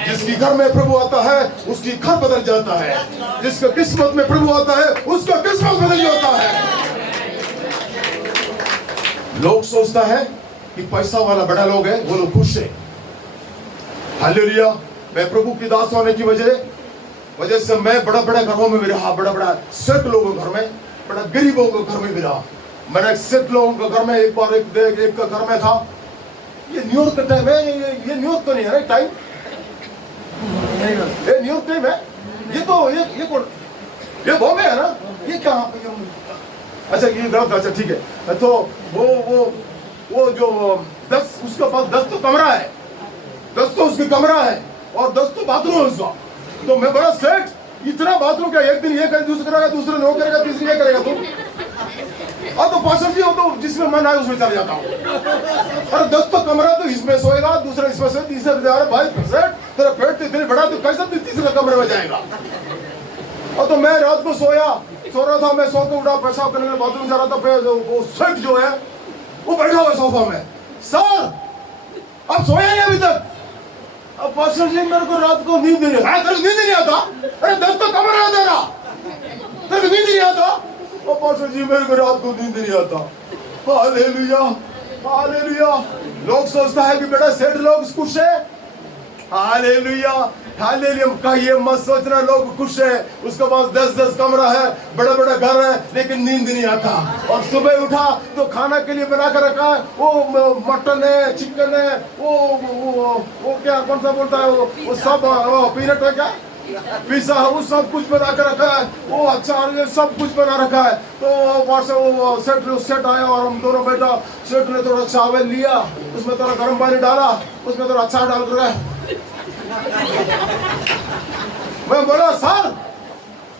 जिसकी घर में प्रभु आता है उसकी घर बदल जाता है। जिसका किस्मत में प्रभु आता है उसका किस्मत बदल जाता है। लोग सोचता है कि पैसा वाला बड़ा लोग है, वो लोग खुश है। हालेलुया। मैं प्रभु की दास होने की वजह से मैं बड़ा बड़ा घरों में भी रहा, बड़ा बड़ा सेठ लोगों के घर में, बड़ा गरीबों के घर में भी रहा। मैंने सेठ लोगों के घर में एक बार एक का घर में था। ये न्यूयॉर्क का टाइम है, ये न्यूयॉर्क तो नहीं है ना टाइम, ये न्यूयॉर्क टाइम है। ये तो ये कौन ये बॉम्बे है ना, ये क्या? अच्छा ये गलत, अच्छा ठीक है। तो वो जो 10 उसके पास 10 तो कमरा है, 10 तो उसके कमरा है और 10 तो बाथरूम है उसका। तो मैं बड़ा सेठ, इतना बाथरूम क्या, एक दिन ये करे, दूसरा करेगा, दूसरा नो करेगा, तीसरी ये करेगा तुम। और तो पास्टर जी हो तो जिसमें मन आए उसमें चल जाता हूँ। अरे 10 तो कमरा, तो इसमें सोएगा, दूसरा इसमें सोएगा, तीसरा अरे भाई सेठ तेरा पेट तो इतनी बड़ा, तो कैसे तीसरे कमरे में जाएगा? और तो मैं रात को सो रहा था, मैं सो के उठा, पेशाब करने के लिए बाथरूम जा रहा था, फिर वो सेठ जो है वो बैठा हुआ सोफा में। सर अब सोया नहीं अभी तक? अब पास्टर जी मेरे को रात को नींद नहीं आता। तेरे को नींद नहीं आता? अरे 10 तो कमरा है तेरा, तेरे को नींद नहीं आता? और पास्टर जी मेरे को रात को नींद नहीं आता। Hallelujah, hallelujah. लोग सोचता है कि बेटा सेठ लोग खुश है। Hallelujah, hallelujah. कहिए मत सोचना लोग खुश है, उसके पास 10-10 कमरा है, बड़ा बड़ा घर है, लेकिन नींद नहीं आता। और सुबह उठा तो खाना के लिए बना कर रखा है, वो मटन है, चिकन है, वो क्या कौन सा बोलता है वो सब पीनट है क्या, पिज्जा है, वो सब कुछ बना कर रखा है, वो अचार सब कुछ बना रखा है। तो वहां से वो सेठ आया और हम दोनों बैठा। सेठ ने थोड़ा चावल लिया, उसमें थोड़ा गर्म पानी डाला, उसमें थोड़ा अचार डाल कर मैं बोला सर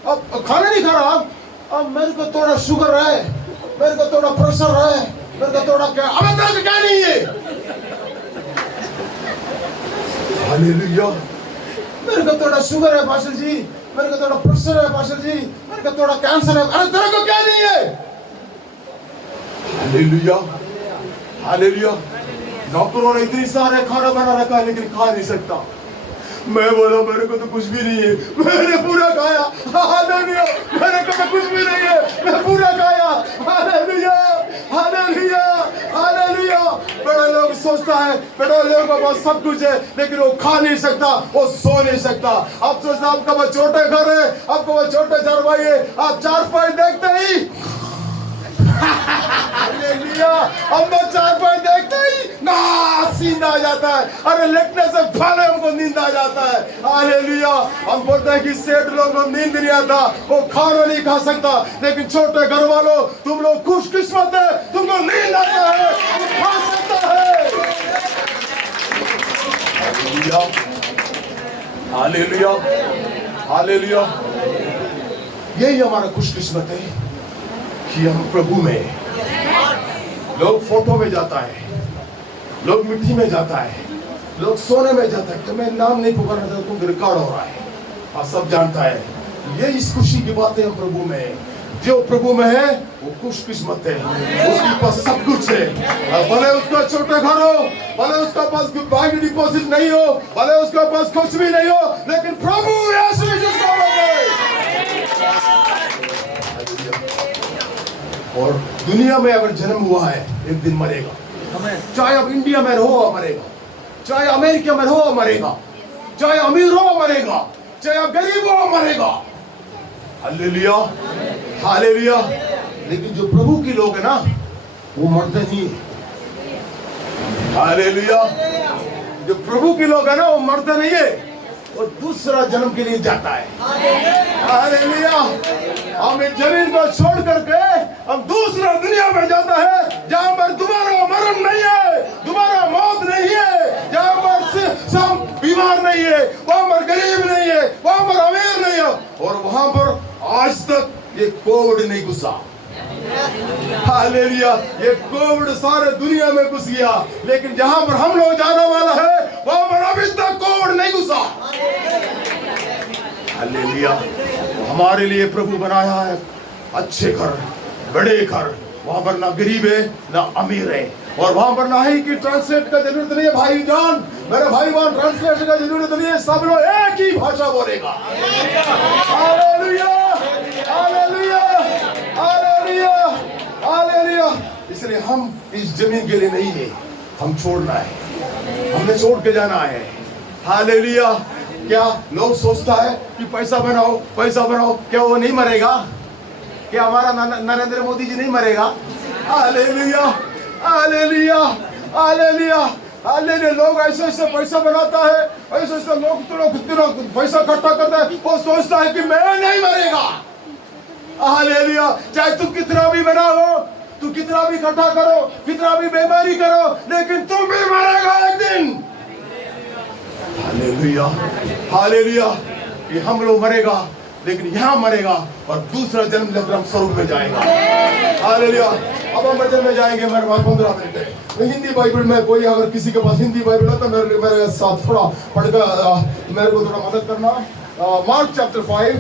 अब खाना नहीं खा रहा, अब मेरे को थोड़ा शुगर है, मेरे को थोड़ा प्रेशर है, मेरे को थोड़ा क्या, अब तेरे को क्या नहीं है? हालेलुया। मेरे को थोड़ा शुगर है पास्टर जी, मेरे को थोड़ा प्रेशर है पास्टर जी, मेरे को थोड़ा कैंसर है। अरे तेरे को क्या नहीं है? Hallelujah, hallelujah. डॉक्टरों ने इतनी सारे खाना बना रखा है लेकिन खा नहीं सकता। मैं बोला मेरे को तो कुछ भी नहीं है, मैंने पूरा खाया। हालेलुया, मेरे को तो कुछ भी नहीं है, मैं पूरा खाया। Hallelujah, hallelujah, hallelujah. बड़ा लोग सोचता है बड़ा लोगों के पास सब कुछ है लेकिन वो खा नहीं सकता, वो सो नहीं सकता। आप सोचते आपका वो छोटे घर है, आपका वो छोटे चारपाई है, आप चारपाई देखते ही हालेलुया, हम चारपाई देखते ही ना नींद आ जाता है। अरे लेटने से पहले हमको नींद आ जाता है। हालेलुया। हम बोलते हैं कि सेठ लोगों को नींद नहीं आता, वो खाना नहीं खा सकता, लेकिन छोटे घर वालों तुम लोग खुशकिस्मत है, तुमको नींद आता है, तुम खा सकता है। Hallelujah, hallelujah. यही हमारा खुशकिस्मत है कि हम प्रभु में। लोग फोटो में जाता है, लोग मिट्टी में जाता है, लोग सोने में जाता है। तो मैं नाम नहीं पुकारना चाहता क्योंकि रिकॉर्ड हो रहा है, आप सब जानता है। ये इस खुशी की बात है हम प्रभु में। जो प्रभु में है वो खुशकिस्मत है, उसके पास सब कुछ है। भले उसका छोटा घर हो, भले उसका पास बैंक डिपॉजिट नहीं हो, भले उसका पास कुछ भी नहीं हो, लेकिन प्रभु यीशु जिसका नाम है। और दुनिया में अगर जन्म हुआ है एक दिन मरेगा। चाहे अब इंडिया में रहो मरेगा, चाहे अमेरिका में रहो मरेगा, चाहे अमीर हो मरेगा, चाहे आप गरीब हो मरेगा। Hallelujah, hallelujah. लेकिन जो प्रभु के लोग है ना वो मरते नहीं। हालेलुया। जो प्रभु के लोग है ना वो मरते नहीं है, वो दूसरा जन्म के लिए जाता है। हालेलुया। हम इस जमीन को छोड़ करके हम दूसरा दुनिया में जाता है जहां पर दोबारा मरण नहीं है, दोबारा मौत नहीं है, जहां पर सब बीमार नहीं है, वहां पर गरीब नहीं है, वहां पर अमीर नहीं है, और वहां पर आज तक ये कोविड नहीं घुसा। हालेलुया। ये कोविड सारे दुनिया में घुस गया, लेकिन जहां पर हम लोग जाने वाला है वहां पर अभी तक कोविड नहीं घुसा। हालेलुया। हमारे लिए प्रभु बनाया है अच्छे घर, बड़े घर। वहां पर ना गरीब है ना अमीर है, और वहां पर ना ही कि ट्रांसलेट का जरूरत नहीं है। भाई जान, मेरे भाई बहन, ट्रांसलेशन का जरूरत नहीं है, सब लोग एक ही भाषा बोलेगा। Hallelujah, hallelujah, hallelujah, hallelujah. इसलिए हम इस जमीन के लिए नहीं है, हम छोड़ना है, हमने छोड़ के जाना है। हालेलुया। क्या लोग सोचता है कि पैसा बनाओ, पैसा बनाओ, क्या वो नहीं मरेगा? क्या हमारा नरेंद्र मोदी जी नहीं मरेगा? Hallelujah, hallelujah, hallelujah, hallelujah. लोग ऐसे ऐसे पैसा बनाता है, ऐसे ऐसे लोग पैसा इकट्ठा करता है, वो सोचता है कि मैं नहीं मरेगा। हालेलुया। चाहे तू कितना भी बड़ा हो, तू कितना भी इकट्ठा करो, कितना भी बीमारी करो, लेकिन तुम भी मरेगा एक दिन। Hallelujah, hallelujah. ये हम लोग मरेगा, लेकिन यहाँ मरेगा और दूसरा जन्म लेकर हम स्वर्ग में जाएगा। हालेलुया। अब हम वचन में जाएंगे। मेरे पास 15 मिनट है। तो हिंदी बाइबल में कोई अगर किसी के पास हिंदी बाइबल है तो मेरे साथ थोड़ा पढ़कर मेरे को थोड़ा मदद करना। Mark chapter 5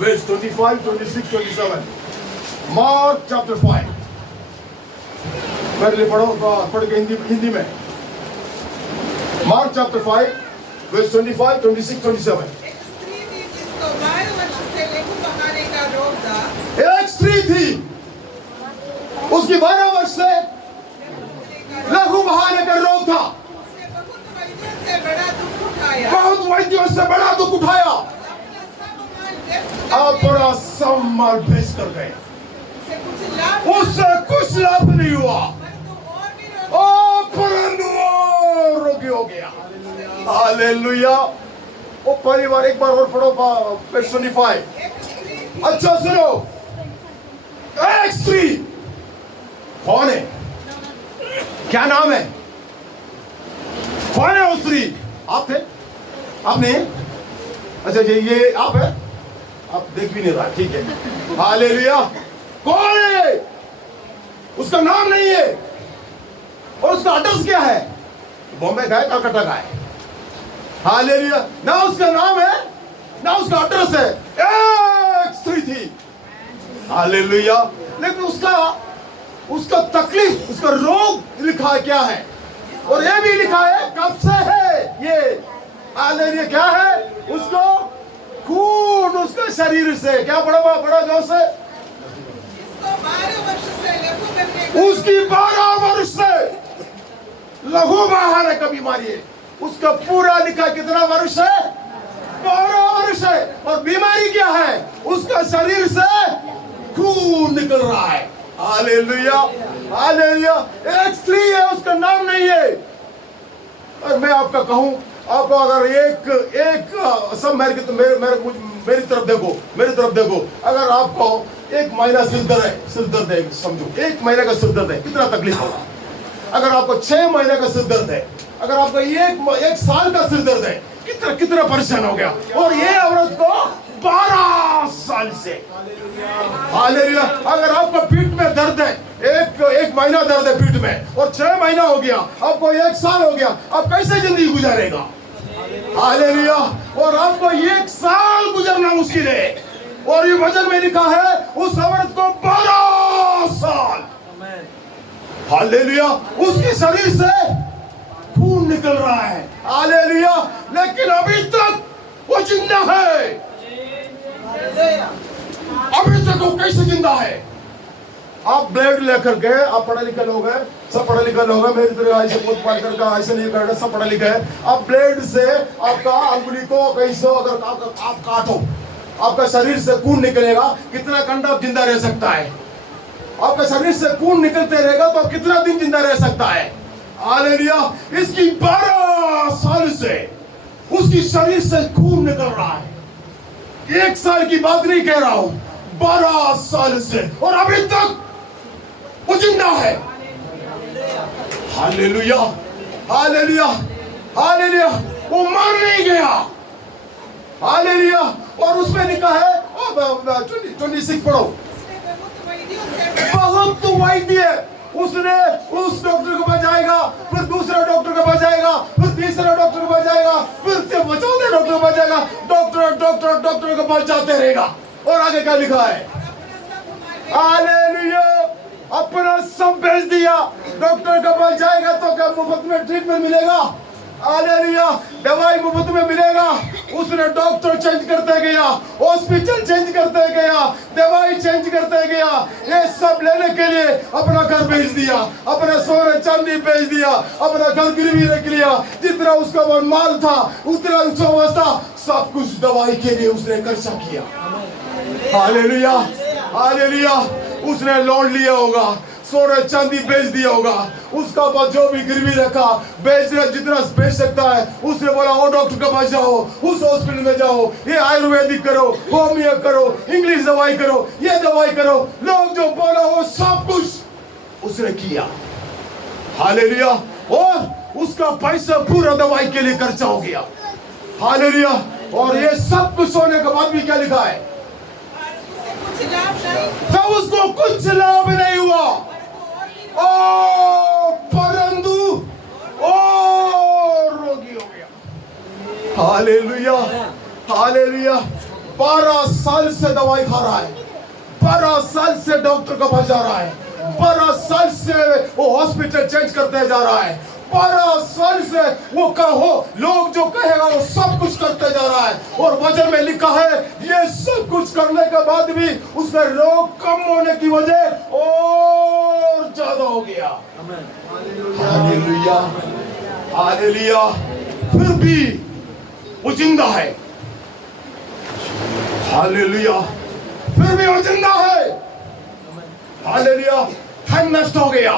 verse 25, 26, 27। Mark chapter 5 मेरे लिए पढ़ो, पढ़ के हिंदी में। Mark chapter 5 verse 25, 26, 27। एक स्त्री थी, उसकी 12 वर्ष से लहू बहाने का रोग था। बहुत वैद्यों से बड़ा दुख उठाया, अपना सब माल बेच कर गए, उससे कुछ लाभ नहीं हुआ, परंतु रोगी हो गया। हालेलुया। वो परिवार एक बार और पढ़ो, verse 25। अच्छा सुनो, एक स्त्री कौन है? क्या नाम है? कौन है वो स्त्री? आप थे? आप नहीं? अच्छा जी, ये आप है? आप देख भी नहीं रहा, ठीक है। हालेलुया। कौन है? उसका नाम नहीं है, और उसका एड्रेस क्या है? बॉम्बे का है, कलकत्ता का है। हालेलुया। ना उसका नाम है, ना उसका एड्रेस है। एक स्त्री थी। हालेलुया। लेकिन उसका तकलीफ, उसका रोग लिखा क्या है, और ये भी लिखा है कब से है ये। हालेलुया। क्या है? उसको खून उसके शरीर से, क्या बड़ा जोर से, उसकी 12 वर्ष से लघु बहाने का बीमारी है। उसका पूरा लिखा कितना वर्ष है? 12 वर्ष है। और बीमारी क्या है? उसका शरीर से खून निकल रहा है। Hallelujah, hallelujah. एक स्त्री है, उसका नाम नहीं है। और मैं आपका कहूं, आपको अगर एक सब मेरी तरफ देखो, अगर आपको 1 महीना सिर दर्द है, समझो 1 महीने का सिर दर्द है, कितना तकलीफ होगा। अगर आपको 6 महीने का सिर दर्द है, अगर आपको एक साल का सिर दर्द है, कितना परेशान हो गया। और ये औरत को 12 साल से। हालेलुया। अगर आपको पीठ में दर्द है, एक महीना दर्द है पीठ में, और 6 महीना हो गया, आपको 1 साल हो गया, आप कैसे जिंदगी गुजारेगा? हालेलुया। और आपको 1 साल गुजरना मुश्किल है, और ये वचन में लिखा है उस औरत को 12 साल। हालेलुया। उसके शरीर से खून निकल रहा है। हालेलुया। लेकिन अभी तक वो जिंदा है। अभी तक वो कैसे जिंदा है? आप ब्लेड लेकर के, आप पढ़े लिखे लोग हैं, सब पढ़े लिखे लोग हैं, मेरी तरह ऐसे पोत पाल करके ऐसे नहीं करना, सब पढ़े लिखे हैं। आप ब्लेड से आपका अंगुली को कैसे अगर आप काटो, आपका शरीर से खून निकलेगा, कितना घंटा आप जिंदा रह सकता है? आपका शरीर से खून निकलते रहेगा तो कितना दिन जिंदा रह सकता है? हालेलुया। इसकी 12 साल से उसकी शरीर से खून निकल रहा है। 1 साल की बात नहीं कह रहा हूं, 12 साल से, और अभी तक वो जिंदा है। Hallelujah, hallelujah, hallelujah. वो मर नहीं गया। हालेलुया। और उसमें लिखा है 26 पढ़ो। बहुत वैद्य, उसने उस डॉक्टर के पास जाएगा, फिर दूसरा डॉक्टर के पास जाएगा, फिर तीसरा डॉक्टर के पास जाएगा, फिर चौथे डॉक्टर के पास जाएगा, डॉक्टर के पास जाते रहेगा। और आगे क्या लिखा है? हालेलुया। अपना सब बेच दिया। डॉक्टर के पास जाएगा तो क्या मुफ्त में ट्रीटमेंट मिलेगा? हालेलुया। दवाई मुफ्त में मिलेगा। उसने डॉक्टर चेंज करते गया, हॉस्पिटल चेंज करते गया, दवाई चेंज करते गया। ये सब लेने के लिए अपना घर बेच दिया, अपना सोने चांदी बेच दिया, अपना घर गिरवी रख लिया। जितना उसका माल था, उतना था, सब कुछ दवाई के लिए उसने खर्चा किया। Hallelujah, hallelujah. उसने लोन लिया होगा, सोना चांदी बेच दिया होगा, उसका पास जो भी गिरवी रखा बेचना जितना बेच सकता है, उसने बोला ओ डॉक्टर के पास जाओ, उस हॉस्पिटल में जाओ, ये आयुर्वेदिक करो, होमियो करो, इंग्लिश दवाई करो, ये दवाई करो। लोग जो बोला वो सब कुछ उसने किया। हालेलुया। और उसका पैसा पूरा दवाई के लिए खर्चा हो गया। हालेलुया। और ये सब कुछ होने के बाद भी क्या लिखा है? तब उसको कुछ लाभ नहीं हुआ, परंतु और रोगी हो गया। Hallelujah, hallelujah. 12 साल से दवाई खा रहा है, 12 साल से डॉक्टर का पास जा रहा है, 12 साल से वो हॉस्पिटल चेंज करते जा रहा है, 12 साल से वो कहो लोग जो कहेगा वो सब कुछ करते जा रहा है। और वचन में लिखा है ये सब कुछ करने के बाद भी उसका रोग कम होने की वजह और ज्यादा हो गया। Hallelujah, hallelujah. फिर भी वो जिंदा है। हालेलुया, फिर भी वो जिंदा है। हालेलुया। धन नष्ट हो गया।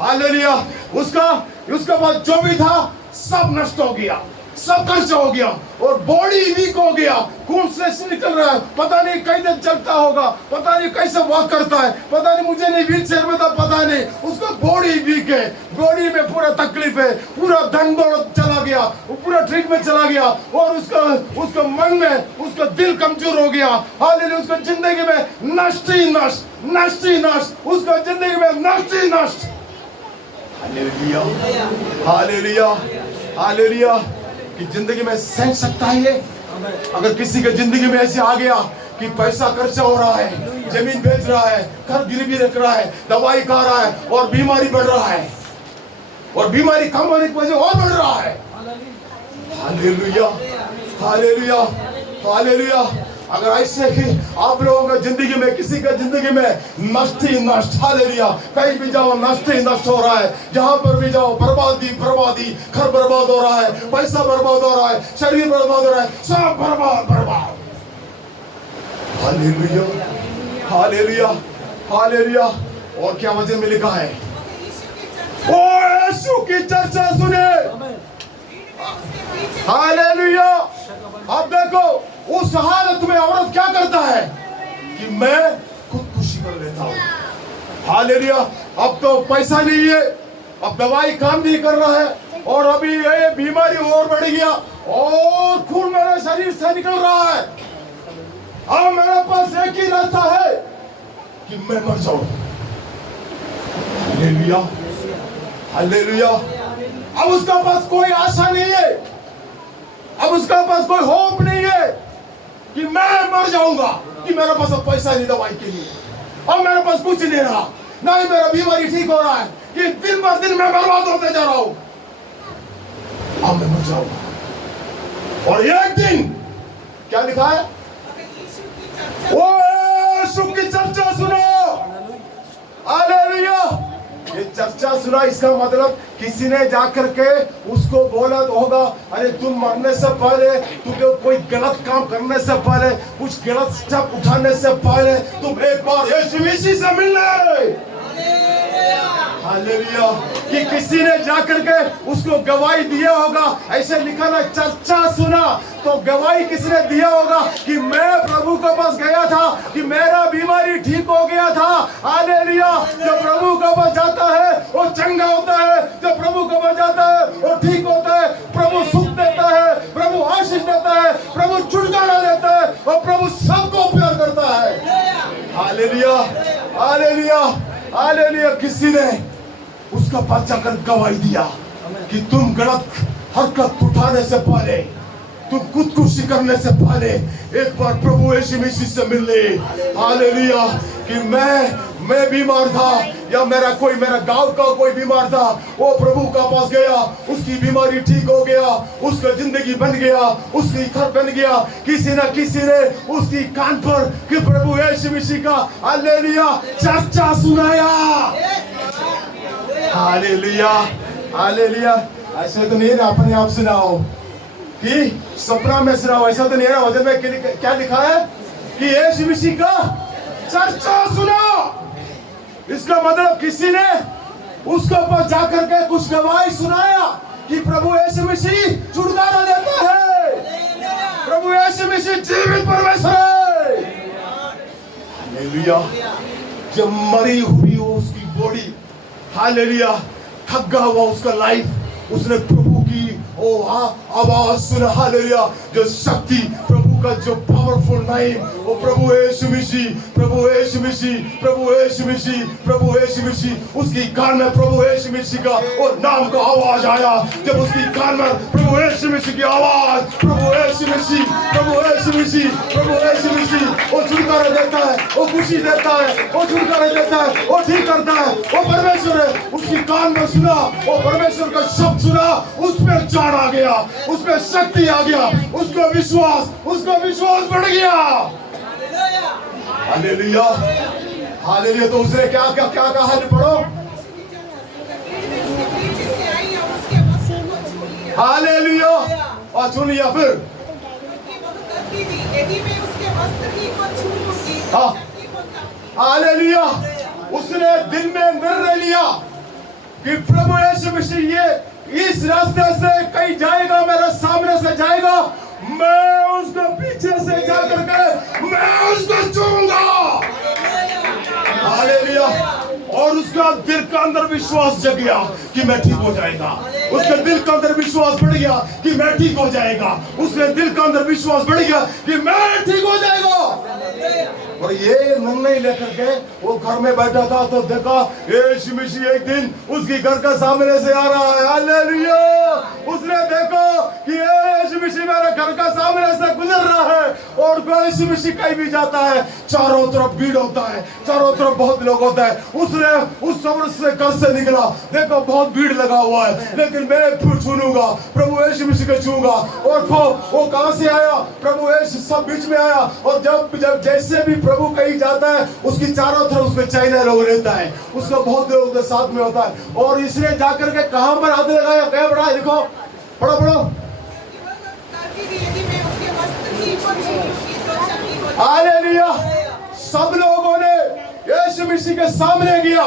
हालेलुया। उसका पास जो भी था सब नष्ट हो गया, सब खर्चा हो गया, और बॉडी वीक हो गया, खून से निकल रहा है, पता नहीं कैसे चलता होगा, पता नहीं कैसे वॉक करता है, पता नहीं, मुझे नहीं व्हील चेयर में था, पता नहीं, उसका बॉडी वीक है, बॉडी में पूरा तकलीफ है, पूरा धन दौलत चला गया, वो पूरा ट्रिक में चला गया, और उसका मन में उसका दिल कमजोर हो गया। हालेलुया। उसका जिंदगी में नष्ट ही नष्ट, नष्ट ही नष्ट, उसका जिंदगी में नष्ट ही नष्ट। Hallelujah, hallelujah, hallelujah. कि जिंदगी में सह सकता है ये? अगर किसी के जिंदगी में ऐसे आ गया कि पैसा खर्चा हो रहा है, जमीन बेच रहा है, घर गिरवी रख रहा है, दवाई खा रहा है, और बीमारी बढ़ रहा है, और बीमारी कम होने की वजह और बढ़ रहा है। Hallelujah, hallelujah, hallelujah. अगर ऐसे ही आप लोगों का जिंदगी में, किसी का जिंदगी में नष्ट ही नष्ट, हालेलुया, कहीं भी जाओ नष्ट ही नष्ट हो रहा है, जहां पर भी जाओ बर्बादी बर्बादी, घर बर्बाद हो रहा है, पैसा बर्बाद हो रहा है, शरीर बर्बाद हो रहा है, सब बर्बाद बर्बाद। Hallelujah, hallelujah, hallelujah. और क्या वचन में लिखा है? ओ यीशु की चर्चा सुने। हालेलुया। अब देखो उस हालत में औरत क्या करता है कि मैं खुदकुशी कर लेता हूं। हालेलुया। अब तो पैसा नहीं है, अब दवाई काम नहीं कर रहा है, और अभी ये बीमारी और बढ़ गया, और खून मेरे शरीर से निकल रहा है। अब मेरे पास एक ही रास्ता है कि मैं मर जाऊं। Hallelujah, hallelujah. अब उसका पास कोई आशा नहीं है, अब उसका पास कोई होप नहीं है कि मैं मर जाऊंगा, कि मेरे पास अब पैसा नहीं दवाई के लिए, और मेरे पास कुछ नहीं रहा, ना ही मेरा बीमारी ठीक हो रहा है, कि दिन ब दिन मैं बर्बाद होते जा रहा हूं, अब मैं मर जाऊंगा। और एक दिन क्या लिखा है? ओ यीशु की चर्चा सुनो। हालेलुया। ये चर्चा सुना, इसका मतलब किसी ने जाकर के उसको बोला तो होगा, अरे तुम मरने से पहले, तुम कोई गलत काम करने से पहले, कुछ गलत स्टेप उठाने से पहले तुम एक बार यीशु मसीह से मिल ले। हालेलुया। कि किसी ने जाकर के उसको गवाही दिया होगा, ऐसे लिखा ना, चर्चा सुना, तो गवाही किसने दिया होगा कि मैं प्रभु के पास गया था, कि मेरा बीमारी ठीक हो गया था। हालेलुया। जो प्रभु के पास जाता है वो चंगा होता है, जो प्रभु के पास जाता है वो ठीक होता है, प्रभु सुख देता है, प्रभु आशीष देता है, प्रभु छुटकारा देता है, और प्रभु सबको प्यार करता है। Hallelujah, hallelujah, hallelujah. किसी ने उसका पास जाकर गवाही दिया कि तुम गलत हरकत उठाने से पहले, तुम खुदकुशी करने से पहले एक बार प्रभु यीशु मसीह से मिल ले। हालेलुया। कि मैं बीमार था, या मेरा गांव का कोई बीमार था, वो प्रभु का पास गया, उसकी बीमारी ठीक हो गया, उसका जिंदगी बन गया, उसकी घर बन गया। किसी न किसी ने उसकी कान पर कि प्रभु यीशु मसीह का हालेलुया चर्चा सुनाया। Hallelujah, hallelujah. ऐसे तो नहीं है अपने आप सुनाओ कि सपना में सुनाओ, ऐसा तो नहीं है। वचन में क्या लिखा है कि यीशु मसीह का चर्चा सुना। इसका मतलब किसी ने उसके ऊपर जाकर के कुछ गवाही सुनाया कि प्रभु यीशु मसीह छुटकारा देता है, प्रभु यीशु मसीह जीवित परमेश्वर है। हालेलुया। जब मरी हुई हो उसकी बॉडी, हालेलुया, थका हुआ उसका लाइफ, उसने प्रभु की आवाज सुना, हालेलुया, जो शक्ति प्रभु का जो पावरफुल नाम, वो प्रभु यीशु मसीह, प्रभु यीशु मसीह, प्रभु यीशु मसीह, प्रभु यीशु मसीह, उसकी कान में प्रभु यीशु मसीह का और नाम का आवाज आया। जब उसकी कान में प्रभु यीशु मसीह की आवाज, प्रभु यीशु मसीह, प्रभु यीशु मसीह, प्रभु यीशु मसीह, वो छुटकारा देता है, वो खुशी देता है, वो छुटकारा देता है, वो ठीक करता है, वो परमेश्वर है। उसकी कान में सुना, वो परमेश्वर का शब्द सुना, उसमें जान आ गया, उसमें शक्ति आ गया, उसका विश्वास बढ़ गया। Hallelujah, hallelujah. तो उसने क्या क्या क्या कहा, पढ़ो। हालेलुया, और सुन लिया फिर। हाँ, हालेलुया। उसने दिल में निर्णय लिया कि प्रभु यीशु मसीह ये इस रास्ते से कहीं जाएगा, मेरे सामने से जाएगा, मैं उसको पीछे से जाकर के मैं उसको छूऊंगा। हालेलुया। और उसका दिल का अंदर विश्वास जग गया कि मैं ठीक हो जाएगा। उसके दिल का अंदर विश्वास बढ़ गया कि मैं ठीक हो जाएगा। उसके दिल का अंदर विश्वास बढ़ गया कि मैं ठीक हो जाएगा। और ये निर्णय लेकर के वो घर में बैठा था तो देखा यीशु मसीह एक दिन उसकी घर का सामने से आ रहा है। हालेलुया। उसने देखा कि यीशु मसीह मेरे घर का सामने से गुजर रहा है और यीशु मसीह कहीं भी जाता है, चारों तरफ भीड़ होता है, चारों तरफ बहुत लोग होता है। उसने उस समय से घर से निकला, देखो बहुत भीड़ लगा हुआ है, लेकिन मैं छूऊंगा, प्रभु यीशु मसीह को छूऊंगा। और वो कहां से आया? प्रभु यीशु सब बीच में आया। और जब जैसे भी प्रभु कहीं जाता है उसकी चारों तरफ उसमें चाइना लोग रहता है, उसका बहुत लोग साथ में होता है। और इसने जाकर के कहां पर हाथ लगाया? क्या पढ़ा? देखो, पढ़ो पढ़ो। हालेलुया। सब लोगों ने यीशु मसीह के सामने गया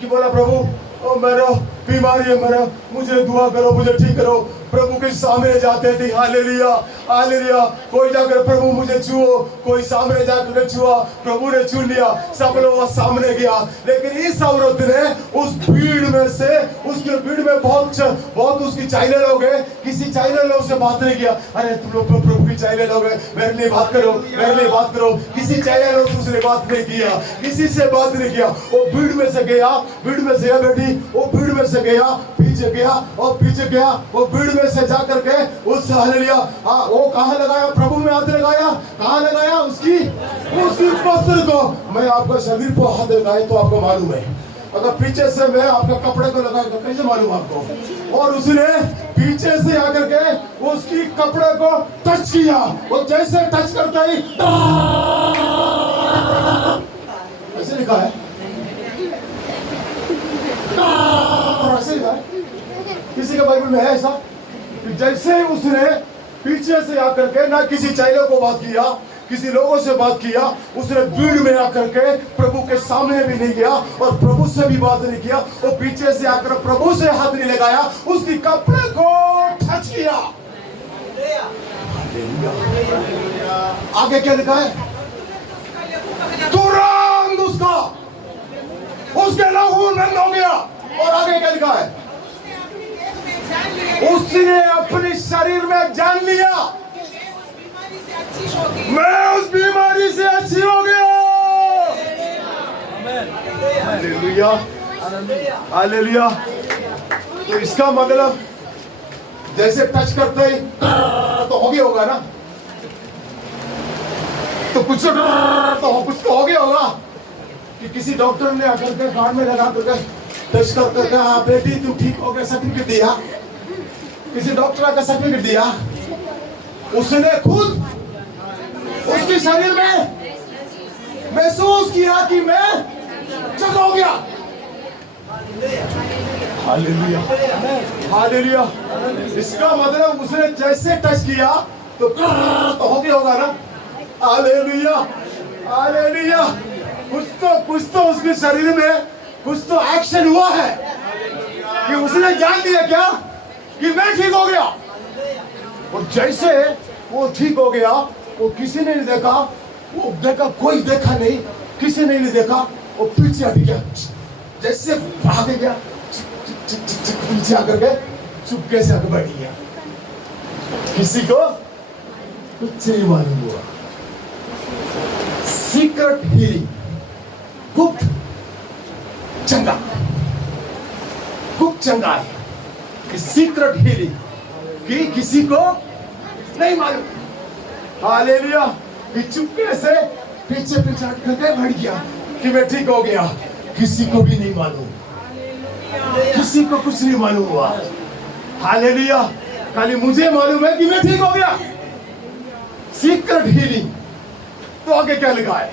कि बोला प्रभु मेरा बीमारी है, मेरा मुझे दुआ करो, मुझे ठीक करो। प्रभु के सामने जाते थे। Hallelujah, hallelujah. कोई जाकर प्रभु मुझे छुओ, कोई सामने जाकर छुआ, प्रभु ने छू लिया, सब लोग सामने गया। लेकिन इस औरत ने उस भीड़ में से, उसके भीड़ में बहुत उसकी चाइना लोग है, किसी चाइना लोग से बात नहीं किया। अरे तुम लोग प्रभु की चाइना लोग है, मेरे लिए बात करो, मेरे लिए बात करो। किसी चाइना लोग से उसने बात नहीं किया, किसी से बात नहीं किया। वो भीड़ में से गया, भीड़ में से बैठी, वो भीड़ में से गया, पीछे गया और पीछे गया। वो भीड़ में से जाकर के उस हालेलुया वो कहां लगाया? प्रभु में हाथ लगाया। कहां लगाया? उसकी वस्त्र को। मैं आपका शरीर को हाथ लगाए तो आपको मालूम है, अगर पीछे से मैं आपके कपड़े को लगाया तो कैसे मालूम आपको? और उसने पीछे से आकर के उसकी कपड़े को टच किया। वो जैसे टच करता ही ऐसे लिखा है, ऐसे लिखा है, किसी के बाइबल में है ऐसा कि जैसे ही उसने पीछे से आकर के ना किसी चाइना को बात किया, किसी लोगों से बात किया, उसने भीड़ में आकर के प्रभु के सामने भी नहीं गया और प्रभु से भी बात नहीं किया। वो पीछे से आकर प्रभु से हाथ नहीं लगाया, उसकी कपड़े को टच किया। आगे क्या लिखा है? तुरंत उसके लहू नंद हो गया। और आगे क्या लिखा है? उसने अपने शरीर में जान लिया, मैं उस बीमारी से अच्छी हो गया। Hallelujah, hallelujah. तो इसका मतलब जैसे टच करते ही तो हो गया होगा ना, तो कुछ तो हो गया होगा कि किसी डॉक्टर ने आकर के कान में लगा करके टच करके हाँ बेटी तू ठीक हो गया, सर्टिफिकेट दिया। किसी डॉक्टर का सर्टिफिकेट दिया, उसने खुद उसके शरीर में महसूस किया कि मैं जग हो गया। Hallelujah, hallelujah. इसका मतलब उसने जैसे टच किया तो हो गया होगा ना। Hallelujah, hallelujah. कुछ तो उसके शरीर में कुछ तो एक्शन हुआ है कि उसने जान लिया क्या कि मैं ठीक हो गया। और जैसे वो ठीक हो गया, वो किसी ने नहीं देखा, वो देखा कोई देखा नहीं, किसी ने नहीं देखा, वो पीछे हट गया, जैसे भाग गया, पीछे आकर के चुपके से आगे बैठ गया। किसी को कुछ नहीं मालूम हुआ। सीक्रेट हीलिंग, गुप्त चंगा, गुप्त चंगा है। सीक्रेट हीलिंग कि किसी को नहीं मालूम। हालेलुया। कि चुपके से पीछे पीछे हट करके बैठ गया कि मैं ठीक हो गया, किसी को भी नहीं मालूम, किसी को कुछ नहीं मालूम हुआ। हालेलुया। खाली मुझे मालूम है कि मैं ठीक हो गया। Secret healing. तो आगे क्या लिखा है?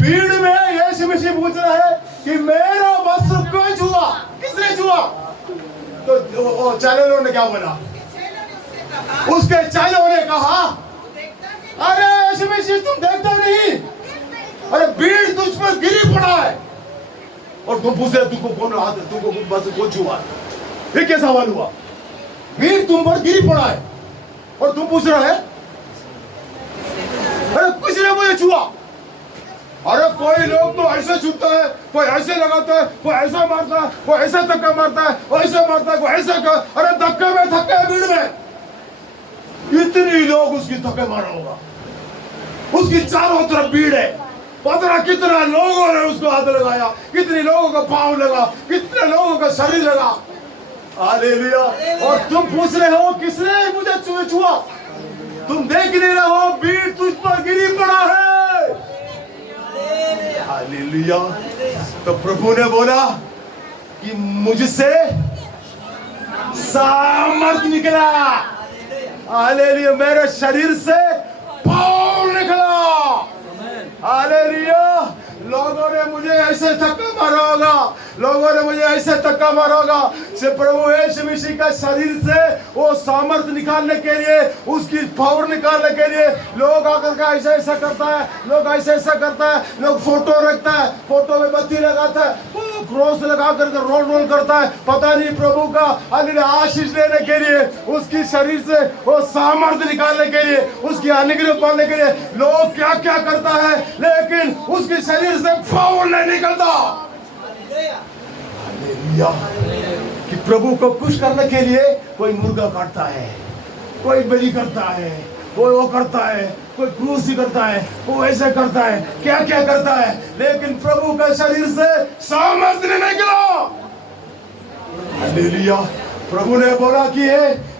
भीड़ में यीशु मसीह पूछ रहा है कि मेरा वस्त्र क्यों छुआ? किसने छुआ? तो चैलेंजरों ने क्या बोला? उसके चैलेंजरों ने कहा, अरे यीशु मसीह तुम देखता नहीं, अरे भीड़ तुझ पर गिरी पड़ा है और तुम पूछ रहे तुमको कौन हाथ है, तुमको वस्त्र कौन छुआ? ये क्या सवाल हुआ? भीड़ तुम पर गिरी पड़ा है और तुम पूछ रहे हैं अरे किसने मुझे छुआ? अरे कोई लोग तो ऐसे छूता है, कोई ऐसे लगाता है, कोई ऐसा मारता है, कोई ऐसा धक्का मारता है, कोई ऐसा मारता है, कोई ऐसा कर, अरे धक्के में धक्के भीड़ में इतनी लोग उसकी धक्के मारा होगा, उसकी चारों तरफ भीड़ है। पता नहीं कितना लोगों ने उसको हाथ लगाया, कितने लोगों का पांव लगा, कितने लोगों का शरीर लगा। हालेलुया। और तुम पूछ रहे हो किसने मुझे छुआ? तुम देख नहीं रहे हो भीड़ तुझ पर गिरी पड़ा है। हालेलुया। तो प्रभु ने बोला कि मुझसे सामर्थ निकला। हालेलुया। मेरे शरीर से पावर निकला। हालेलुया। लोगों ने मुझे ऐसे धक्का मारा होगा, लोगों ने मुझे ऐसे धक्का मारा होगा, से प्रभु यीशु मसीह का शरीर से वो सामर्थ्य निकालने के लिए, उसकी पावर निकालने के लिए लोग आकर के ऐसा ऐसा करता है, लोग ऐसा ऐसा करता है, लोग फोटो रखता है, फोटो में बत्ती लगाता है, क्रॉस लगा करके रोल रोल करता है, पता नहीं प्रभु का आशीष लेने के लिए, उसकी शरीर से वो सामर्थ्य निकालने के लिए, उसकी अनुग्रह पाने के लिए लोग क्या क्या करता है, लेकिन उसके शरीर से पावर नहीं निकलता। हालेलुया। कि प्रभु को खुश करने के लिए कोई मुर्गा काटता है, कोई बलि करता है, कोई वो करता है, कोई क्रूसी करता है, वो ऐसे करता है, क्या क्या करता है, लेकिन प्रभु का शरीर से सामर्थ्य नहीं निकला। हालेलुया। प्रभु ने बोला कि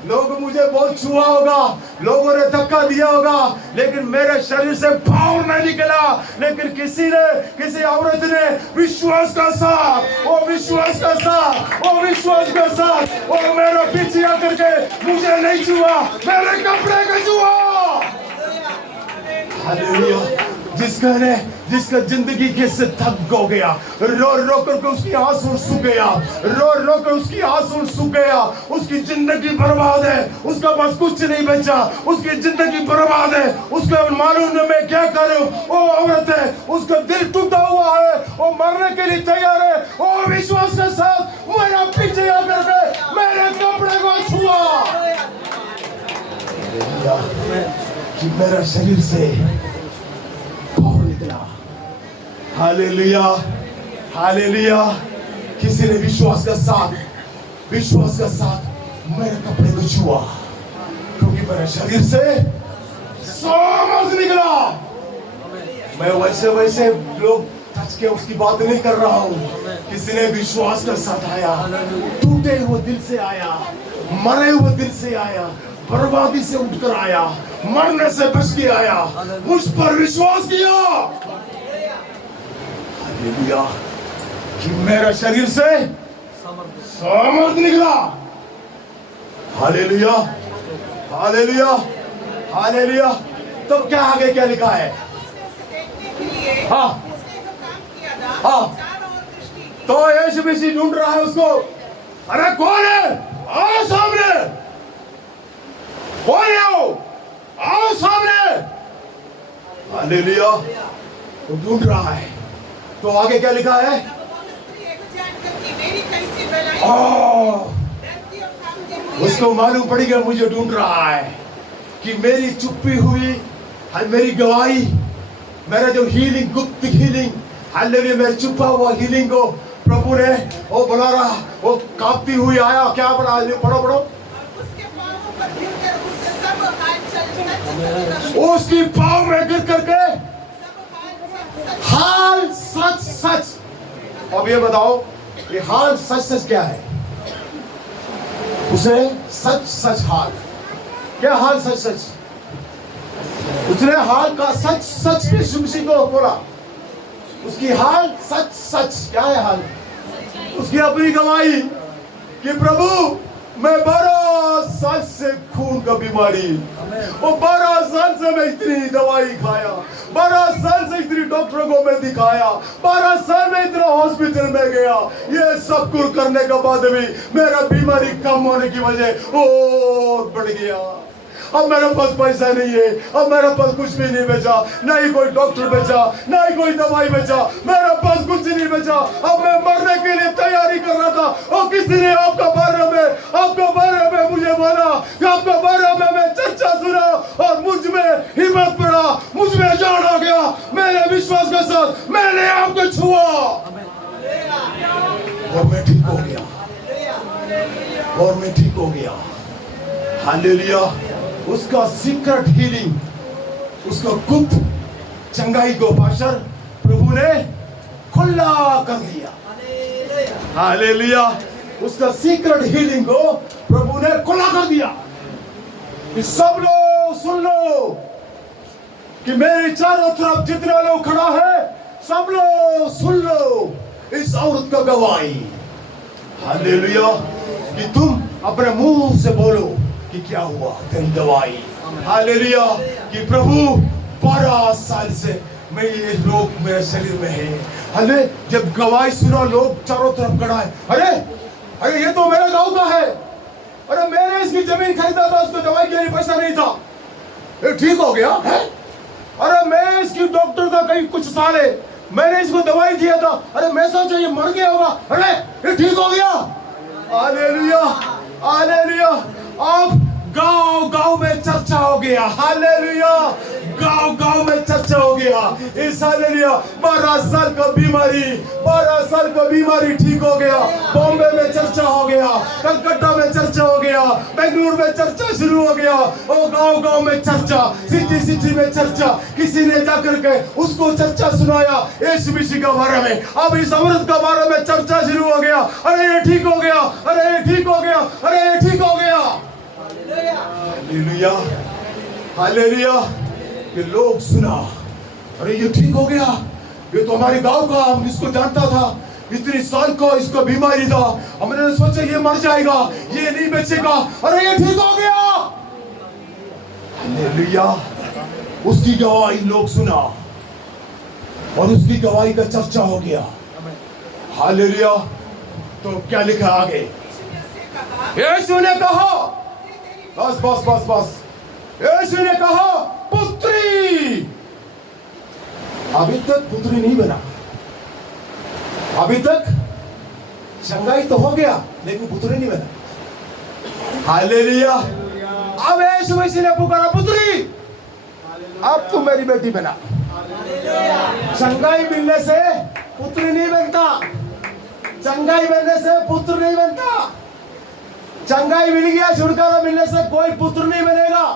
लोग मुझे बहुत छुआ होगा, लोगों ने धक्का दिया होगा, लेकिन मेरे शरीर से पावर नहीं निकला। लेकिन किसी औरत ने विश्वास का साथ, वो विश्वास का साथ, वो विश्वास का साथ, वो मेरे पीछे आकर के मुझे नहीं छुआ, मेरे कपड़े को छुआ। हालेलुया। जिसका जिंदगी के से थक हो गया, रो रो कर उसकी आंसू सूख गया, रो रो कर उसकी आंसू सूख गया, उसकी जिंदगी बर्बाद है, उसका पास कुछ नहीं बचा, उसकी जिंदगी बर्बाद है, उसका मालूम नहीं मैं क्या करूं। वो औरत है, उसका दिल टूटा हुआ है, वो मरने के लिए तैयार है, वो विश्वास के साथ मेरा पीछे आकर के मेरे कपड़े को छुआ कि मेरा शरीर से पावर निकला। हालेलुया। हालेलुया। किसी ने विश्वास का साथ मेरे कपड़े को छुआ, क्योंकि मेरे शरीर से सामर्थ निकला। मैं वैसे लोग टच के उसकी बात नहीं कर रहा हूँ। किसी ने विश्वास का साथ आया, टूटे हुए दिल से आया, मरे हुए दिल से आया, बर्बादी से उठकर आया, मरने से बच के आया, मुझ पर विश्वास किया। हालेलुया। कि मेरा शरीर से सामर्थ निकला। हालेलुया। हालेलुया। हालेलुया। तो क्या आगे क्या लिखा है? हाँ हाँ। तो यीशु मसीह ढूंढ रहा है उसको। अरे कौन है? आओ सामने। कौन है वो? आओ सामने। हालेलुया। वो ढूंढ रहा है। तो आगे क्या लिखा है? उसको मालूम पड़ गया मुझे ढूंढ रहा है कि मेरी चुप्पी हुई, मेरी गवाही, मेरा जो हीलिंग, गुप्त हीलिंग, हालेलुया, मेरा छुपा हुआ हीलिंग को प्रभु ने वो बुला रहा, वो कांपती हुई आया। क्या पढ़ा? पढ़ो पढ़ो। उसकी पाँव में गिर करके हाल सच सच। अब ये बताओ, ये हाल सच सच क्या है? उसे सच सच हाल, क्या हाल सच सच? उसने हाल का सच सच भी शुमशी को बोला। उसकी हाल सच सच क्या है? हाल उसकी अपनी गवाही कि प्रभु मैं 12 साल से खून का बीमारी, वो 12 साल से मैं इतनी दवाई खाया, 12 साल से इतनी डॉक्टरों को मैं दिखाया, 12 साल में इतना हॉस्पिटल में गया, ये सब कुछ करने के बाद भी मेरा बीमारी कम होने की वजह और बढ़ गया। अब मेरे पास पैसा नहीं है, अब मेरे पास कुछ भी नहीं बचा, ना ही कोई डॉक्टर बचा, ना ही कोई दवाई बचा, मेरे पास कुछ नहीं बचा। अब मैं मरने के लिए तैयारी कर रहा था और किसी ने आपके बारे में मुझे बोला, आपके बारे में मैं चर्चा सुना और मुझ में हिम्मत पड़ा, मुझ में जान आ गया। मेरे विश्वास के साथ मैंने आपको छुआ और मैं ठीक हो गया, और मैं ठीक हो गया। हालेलुया। उसका सीक्रेट हीलिंग, उसका गुप्त चंगाई को पास्टर प्रभु ने खुला कर दिया। हालेलुया। उसका सीक्रेट हीलिंग को प्रभु ने खुला कर दिया कि सब लोग सुन लो कि मेरे चारों तरफ जितने लोग खड़ा है, सब लोग सुन लो इस औरत का गवाही। हालेलुया। कि तुम अपने मुंह से बोलो कि क्या हुआ तेरी दवाई। हालेलुया। कि प्रभु 12 साल से मैं ये रोग मेरे शरीर में है। अरे जब गवाही सुना, लोग चारों तरफ खड़ा है, अरे अरे ये तो मेरे गांव का है, अरे मैंने इसकी जमीन खरीदा था, उसको दवाई के लिए पैसा नहीं था, ये ठीक हो गया है? अरे मैं इसकी डॉक्टर का कहीं कुछ साल है, मैंने इसको दवाई दिया था, अरे मैं सोचा ये मर गया होगा, अरे ये ठीक हो गया। हालेलुया। हालेलुया। अब गांव गांव में चर्चा हो गया। हालेलुया। गांव गांव में चर्चा हो गया। इस हालेलुया 12 साल का बीमारी ठीक हो गया। बॉम्बे में चर्चा हो गया, कलकत्ता में चर्चा हो गया, बेंगलुरु में चर्चा शुरू हो गया, और गांव गांव में चर्चा, सिटी सिटी में चर्चा। किसी ने जाकर के उसको चर्चा सुनाया यीशु मसीह के बारे में। अब इस औरत के बारे में चर्चा शुरू हो गया, अरे ये ठीक हो गया, अरे ये ठीक हो गया, अरे ये ठीक हो गया। हालेलुया। हालेलुया। कि लोग सुना, अरे ये ठीक हो गया, ये तो हमारे गांव का, हम इसको जानता था, इतनी साल का इसको बीमारी था, हमने सोचा ये मर जाएगा, ये नहीं बचेगा, अरे ये ठीक हो गया। हालेलुया। उसकी गवाही लोग सुना और उसकी गवाही का चर्चा हो गया। हालेलुया। तो क्या लिखा आगे? यीशु ने कहा, बस बस बस बस, यीशु ने कहा पुत्री। अभी तक पुत्री नहीं बना, अभी तक चंगाई तो हो गया लेकिन पुत्री नहीं बना। हालेलुया। अब यीशु मसीह ने पुकारा, पुत्री अब तुम मेरी बेटी बना। चंगाई मिलने से पुत्री नहीं बनता, चंगाई मिलने से पुत्र नहीं बनता। चंगाई मिल गया, छुटकारा मिलने से कोई पुत्र नहीं बनेगा,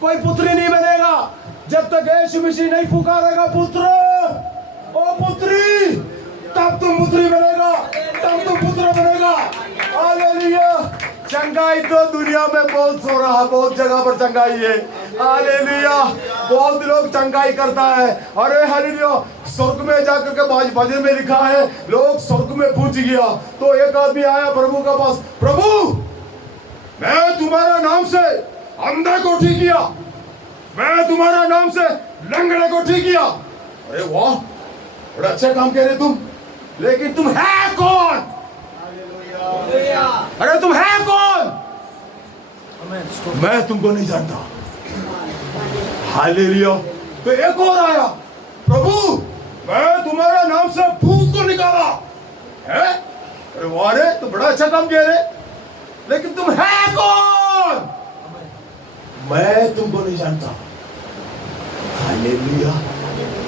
कोई पुत्री नहीं बनेगा जब तक यीशु मसीह नहीं पुकारेगा पुत्र, ओ पुत्री, तब तुम पुत्री बनेगा, तब तुम पुत्र बनेगा। हालेलुया। चंगाई तो दुनिया में बहुत हो रहा है, बहुत जगह पर चंगाई है। हालेलुया। बहुत लोग चंगाई करता है, अरे हालेलुया। स्वर्ग में जाकर के भजन में लिखा है, लोग स्वर्ग में पहुंच गया तो एक आदमी आया प्रभु के पास, प्रभु मैं तुम्हारा नाम से अंधे को ठीक किया, मैं तुम्हारा नाम से लंगड़े को ठीक किया। अरे वाह, बड़ा अच्छा काम कह रहे तुम, लेकिन तुम है कौन? अरे तुम है कौन? मैं तुमको नहीं जानता। हालेलुया। तो एक और आया, प्रभु मैं तुम्हारे नाम से भूत को निकाला है। अरे वाह रे, तो बड़ा अच्छा काम किया रे, लेकिन तुम है कौन? मैं तुमको नहीं जानता। हालेलुया।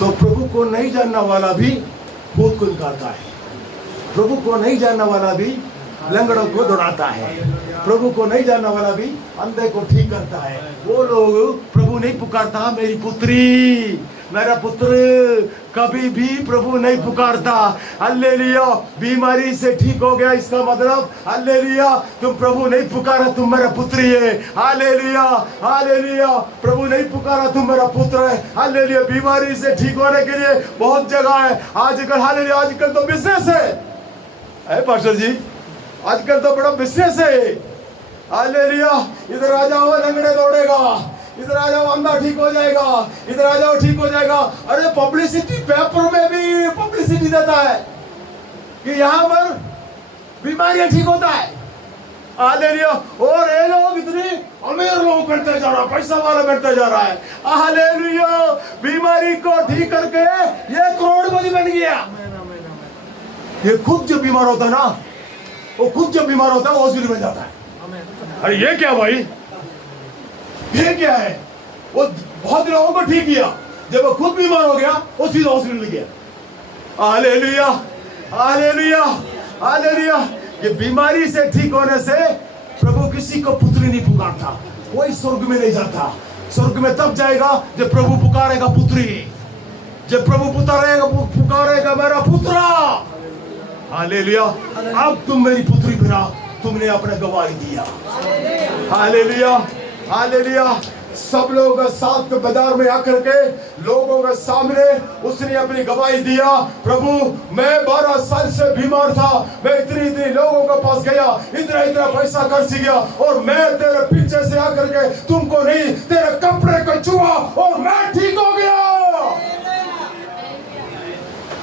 तो प्रभु को नहीं जानने वाला भी भूत को निकालता है, प्रभु को नहीं जानने वाला भी लंगड़ों को दौड़ाता है, प्रभु को नहीं जानने वाला भी अंधे को ठीक करता है। वो लोग प्रभु नहीं पुकारता मेरी पुत्री, मेरा पुत्र, कभी भी प्रभु नहीं पुकारता। हालेलुया। बीमारी से ठीक हो गया इसका मतलब हालेलुया तुम प्रभु नहीं पुकारा, तुम मेरा पुत्री है। Hallelujah hallelujah. प्रभु नहीं पुकारा, तुम मेरा पुत्र है। हालेलुया। बीमारी से ठीक होने के लिए बहुत जगह है आजकल। हालेलुया। आजकल तो बिजनेस है पास्टर जी, आजकल तो बड़ा बिजनेस है। हालेलुया। इधर आ जाओ लंगड़े दौड़ेगा, इधर आ जाओ अंधा ठीक हो जाएगा, इधर आ जाओ ठीक हो जाएगा। अरे पब्लिसिटी, पेपर में भी पब्लिसिटी देता है कि यहाँ पर बीमारियां ठीक होता है। हालेलुया। और ये लोग इतने अमीर लोग बनते जा रहा है, पैसा वाला बनता जा रहा है। हालेलुया। बीमारी को ठीक करके ये करोड़पति बन गया। ये खुद जब बीमार होता है ना, वो खुद जब बीमार होता है वो हॉस्पिटल में जाता है। अरे ये क्या भाई, ये क्या है? वो बहुत लोगों को ठीक किया, जब वो खुद बीमार हो गया वो सीधा हॉस्पिटल में गया। Hallelujah hallelujah hallelujah. ये बीमारी से ठीक होने से प्रभु किसी को पुत्री नहीं पुकारता, कोई स्वर्ग में नहीं जाता। स्वर्ग में तब जाएगा जब प्रभु पुकारेगा पुत्री, जब प्रभु पुकारेगा मेरा पुत्रा। हालेलुया। अब तुम मेरी पुत्री बिना तुमने अपने गवाही दिया। Hallelujah hallelujah. सब लोग साथ में बाजार में आकर के लोगों के सामने उसने अपनी गवाही दिया। प्रभु मैं 12 साल से बीमार था, मैं इतनी लोगों के पास गया, इतना पैसा खर्च किया, और मैं तेरे पीछे से आकर के तुमको नहीं, तेरे कपड़े को छुआ और मैं ठीक हो गया।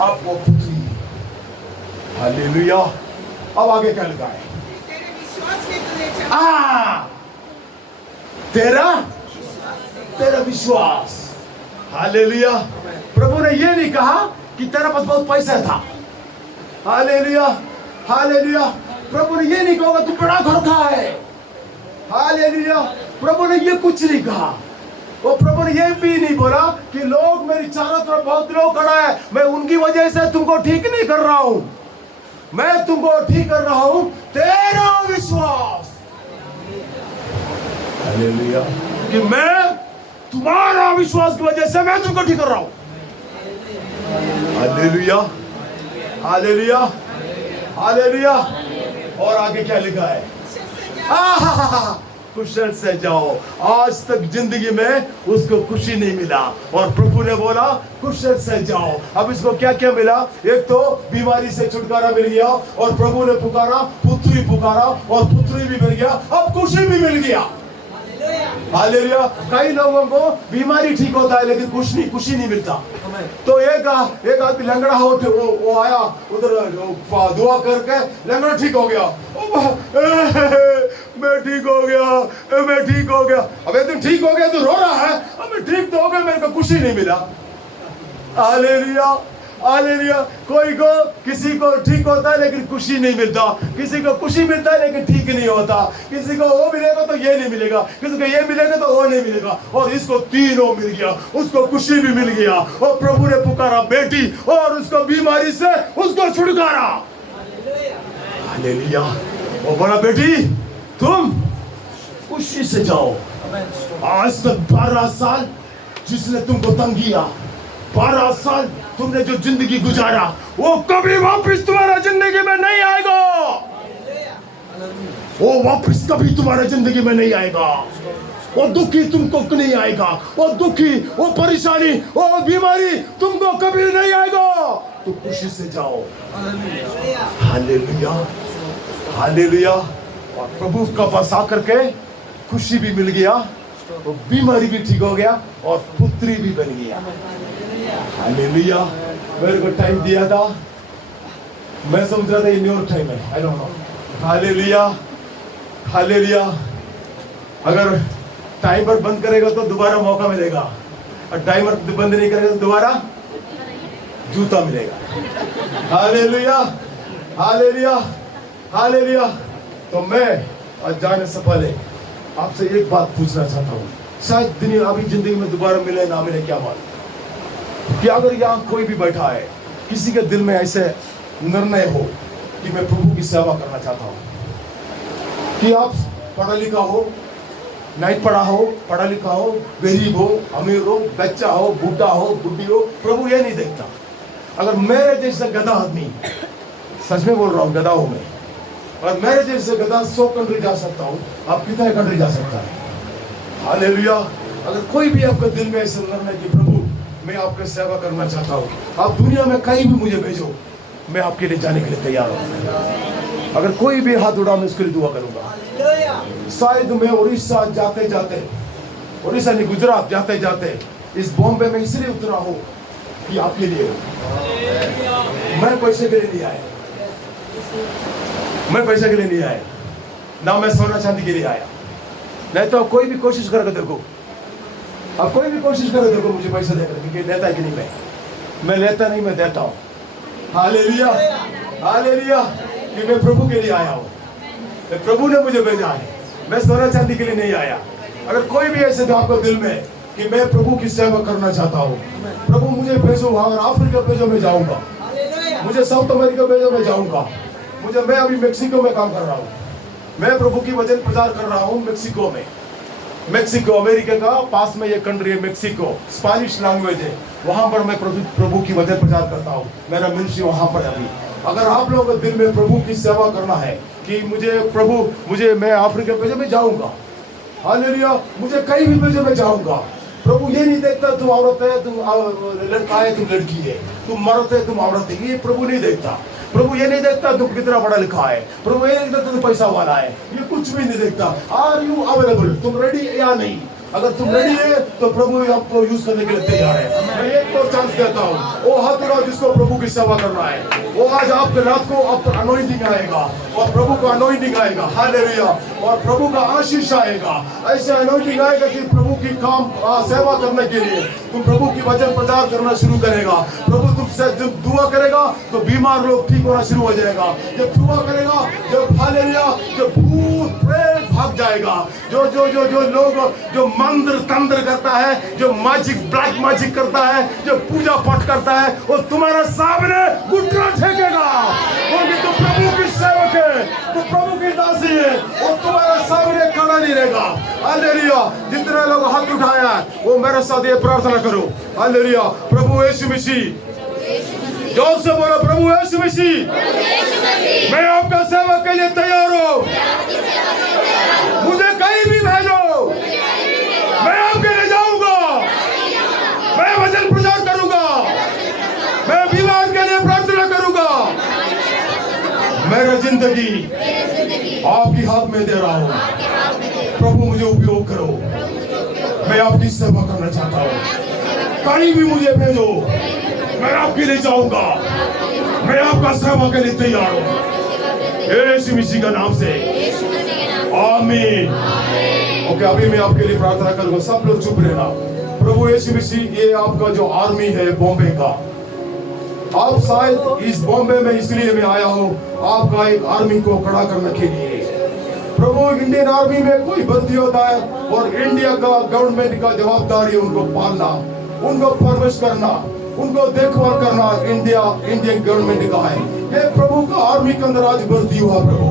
अब वो पुत्री, हालेलुया। अब आगे क्या लिखा है? तेरा विश्वास। हालेलुया। प्रभु ने ये नहीं कहा कि तेरा पास बहुत पैसा था। Hallelujah hallelujah. प्रभु ने ये नहीं कहा तू बड़ा घर का है। हालेलुया। प्रभु ने ये कुछ नहीं कहा। और प्रभु ने ये भी नहीं बोला कि लोग मेरी चारों तरफ बहुत लोग खड़ा है, मैं उनकी वजह से तुमको ठीक नहीं कर रहा हूं, मैं तुमको ठीक कर रहा हूं तेरा विश्वास। हालेलुया। कि मैं तुम्हारा विश्वास की वजह से मैं तुमको ठीक कर रहा हूं। Hallelujah hallelujah hallelujah. और आगे क्या लिखा है? कुशल से जाओ। आज तक जिंदगी में उसको खुशी नहीं मिला और प्रभु ने बोला कुशल से जाओ। अब इसको क्या क्या मिला? एक तो बीमारी से छुटकारा मिल गया, और प्रभु ने पुकारा, पुत्री पुकारा और पुत्री भी मिल गया, अब खुशी भी मिल गया। हालेलुया। कई लोगों को बीमारी ठीक होता है लेकिन खुशी नहीं मिलता। तो एक आदमी लंगड़ा हो, वो आया उधर दुआ करके लंगड़ा ठीक हो गया। मैं ठीक हो गया, मैं ठीक हो गया। अबे तुम ठीक हो गया तो रो रहा है? अब मैं ठीक तो हो गया, मेरे को खुशी नहीं मिला। Hallelujah hallelujah. कोई को किसी को ठीक होता है लेकिन खुशी नहीं मिलता, किसी को खुशी मिलता है लेकिन ठीक नहीं होता, किसी को वो मिलेगा तो ये नहीं मिलेगा, किसी को ये मिलेगा तो वो नहीं मिलेगा, और इसको तीनों मिल गया। उसको खुशी भी मिल गया और प्रभु ने पुकारा बेटी, और उसको बीमारी से उसको छुटकारा। हालेलुया। वो बोला बेटी तुम खुशी से जाओ। आज तक 12 साल जिसने तुमको तंग किया, 12 साल तुमने जो जिंदगी गुजारा, वो कभी वापस तुम्हारा जिंदगी में नहीं आएगा। वो वापस कभी तुम्हारे जिंदगी में नहीं आएगा। वो दुखी तुमको नहीं आएगा, वो दुखी, वो परेशानी, वो बीमारी तुमको कभी नहीं आएगा। तो खुशी से जाओ। Hallelujah hallelujah. और प्रभु का पास आकर के खुशी भी मिल गया, वो बीमारी भी ठीक हो गया और पुत्री भी बन गया। हालेलुया। मेरे को टाइम दिया था, मैं समझ रहा था ये न्यू टाइम है, I don't know. Hallelujah hallelujah अगर टाइमर बंद करेगा तो दोबारा मौका मिलेगा, और टाइमर बंद नहीं करेगा तो दोबारा जूता मिलेगा। Hallelujah, hallelujah, hallelujah. तो मैं आज जाने से पहले आपसे एक बात पूछना चाहता हूँ, शायद दुनिया अभी जिंदगी में दोबारा मिले ना मिले क्या मालूम, कि अगर यहाँ कोई भी बैठा है, किसी के दिल में ऐसे निर्णय हो कि मैं प्रभु की सेवा करना चाहता हूँ, कि आप पढ़ा लिखा हो, नहीं पढ़ा हो, पढ़ा लिखा हो, गरीब हो, अमीर हो, बच्चा हो, बूढ़ा हो, बुढ़ी हो, प्रभु ये नहीं देखता। अगर मेरे जैसा गधा आदमी, सच में बोल रहा हूँ, गधा हूं मैं, और मेरे जैसे गधा 100 कंट्री जा सकता हूँ, आप कितने कंट्री जा सकता है? हालेलुया। अगर कोई भी आपके दिल में ऐसा निर्णय कि प्रभु मैं आपकी सेवा करना चाहता हूँ, आप दुनिया में कहीं भी मुझे भेजो, मैं आपके लिए जाने के लिए तैयार हूँ। अगर कोई भी हाथ उड़ा, मैं उसके लिए दुआ करूंगा। शायद मैं उड़ीसा जाते जाते, उड़ीसा नहीं गुजरात जाते जाते इस बॉम्बे में इसलिए उतरा हूँ कि आपके लिए, मैं पैसे के लिए नहीं आया, मैं पैसे के लिए नहीं आया, ना मैं सोना चांदी के लिए आया। नहीं तो कोई भी कोशिश करके देखो, अब कोई भी कोशिश करके देखो मुझे पैसा देकर, क्योंकि लेता है कि नहीं, मैं लेता नहीं, मैं देता हूँ। हालेलुया, हालेलुया, कि मैं प्रभु के लिए आया हूँ, प्रभु ने मुझे भेजा है, मैं सोना चांदी के लिए नहीं आया। अगर कोई भी ऐसे था आपको दिल में कि मैं प्रभु की सेवा करना चाहता हूँ, प्रभु मुझे भेजो, वहां अफ्रीका भेजो, मैं जाऊंगा, मुझे साउथ अमेरिका भेजो, मैं जाऊंगा, मैं अभी मेक्सिको में काम कर रहा हूँ, मैं प्रभु की वचन प्रचार कर रहा हूँ मेक्सिको में। मेक्सिको अमेरिका का पास में ये कंट्री है मेक्सिको, स्पेनिश लैंग्वेज है, वहां पर मैं प्रभु की वचन प्रचार करता हूँ, मेरा मिनिस्ट्री वहां पर अभी। अगर आप लोगों के दिल में प्रभु की सेवा करना है कि मुझे मैं अफ्रीका भेजो, मैं जाऊंगा, हालेलुया, मुझे कहीं भी भेजो, मैं जाऊंगा। प्रभु ये नहीं देखता तुम औरत है, तुम लड़का है, तुम लड़की है, तुम मर्द है, तुम औरत है, ये प्रभु नहीं देखता। प्रभु ये नहीं देखता तुम कितना बड़ा लिखा है, प्रभु ये नहीं देखता तुम पैसा वाला है, ये कुछ भी नहीं देखता। आर यू अवेलेबल, तुम रेडी या नहीं? अगर तुम रेडी है तो प्रभु आपको यूज करने के लिए तैयार है। मैं एक तो चांस देता हूँ, वो हाथ उठाओ जिसको प्रभु की सेवा करना है, वो आज आपके रात को आप अनॉइंटिंग आएगा, और प्रभु का अनॉइंटिंग आएगा, हालेलुया, और प्रभु का आशीष आएगा, ऐसे अनॉइंटिंग आएगा कि प्रभु की काम सेवा करने के लिए तुम प्रभु की वचन प्रचार करना शुरू करेगा। प्रभु तुमसे जब दुआ करेगा तो बीमार लोग ठीक होना शुरू हो जाएगा, जब दुआ करेगा, जब हालेलुया, जब भूत प्रेत भाग जाएगा, जो जो जो जो लोग जो मंत्र तंत्र करता है, जो मैजिक ब्लैक मैजिक करता है, जो पूजा पाठ करता है, वो तुम्हारे सामने घुटना टेकेगा, क्योंकि तुम प्रभु की सेवक है, तुम प्रभु की दासी है, वो तुम्हारे सामने खड़ा नहीं रहेगा। हालेलुया, जितने लोग हाथ उठाया वो मेरे साथ ये प्रार्थना करो, हालेलुया। प्रभु यीशु मसीह, जोर से बोलो, प्रभु यीशु मसीह, मैं आपका सेवा के लिए तैयार हूँ, मुझे कहीं भी भेजो, मैं आपके लिए जाऊंगा, मैं वचन प्रचार करूंगा, मैं बीमार के लिए प्रार्थना करूंगा, मेरा जिंदगी आपकी हाथ में दे रहा हूं। प्रभु मुझे उपयोग करो, मैं आपकी सेवा करना चाहता हूं, कहीं भी मुझे भेजो, मैं आपके लिए जाऊंगा, मैं आपका सेवा के लिए तैयार हूं, यीशु मसीह का नाम से, आमीन। ओके, अभी मैं आपके लिए प्रार्थना करूंगा, सब लोग चुप रहना। प्रभु यीशु मसीह, ये आपका जो आर्मी है बॉम्बे का, आप शायद इस बॉम्बे में इसलिए मैं आया हूँ आपका एक आर्मी को खड़ा करने के लिए। प्रभु इंडियन आर्मी में कोई भर्ती होता है और इंडिया का गवर्नमेंट का जवाबदारी है उनको पालना, उनको परवरिश करना, उनको देखभाल करना इंडियन गवर्नमेंट का है। ये प्रभु का आर्मी के अंदर आज भर्ती हुआ, प्रभु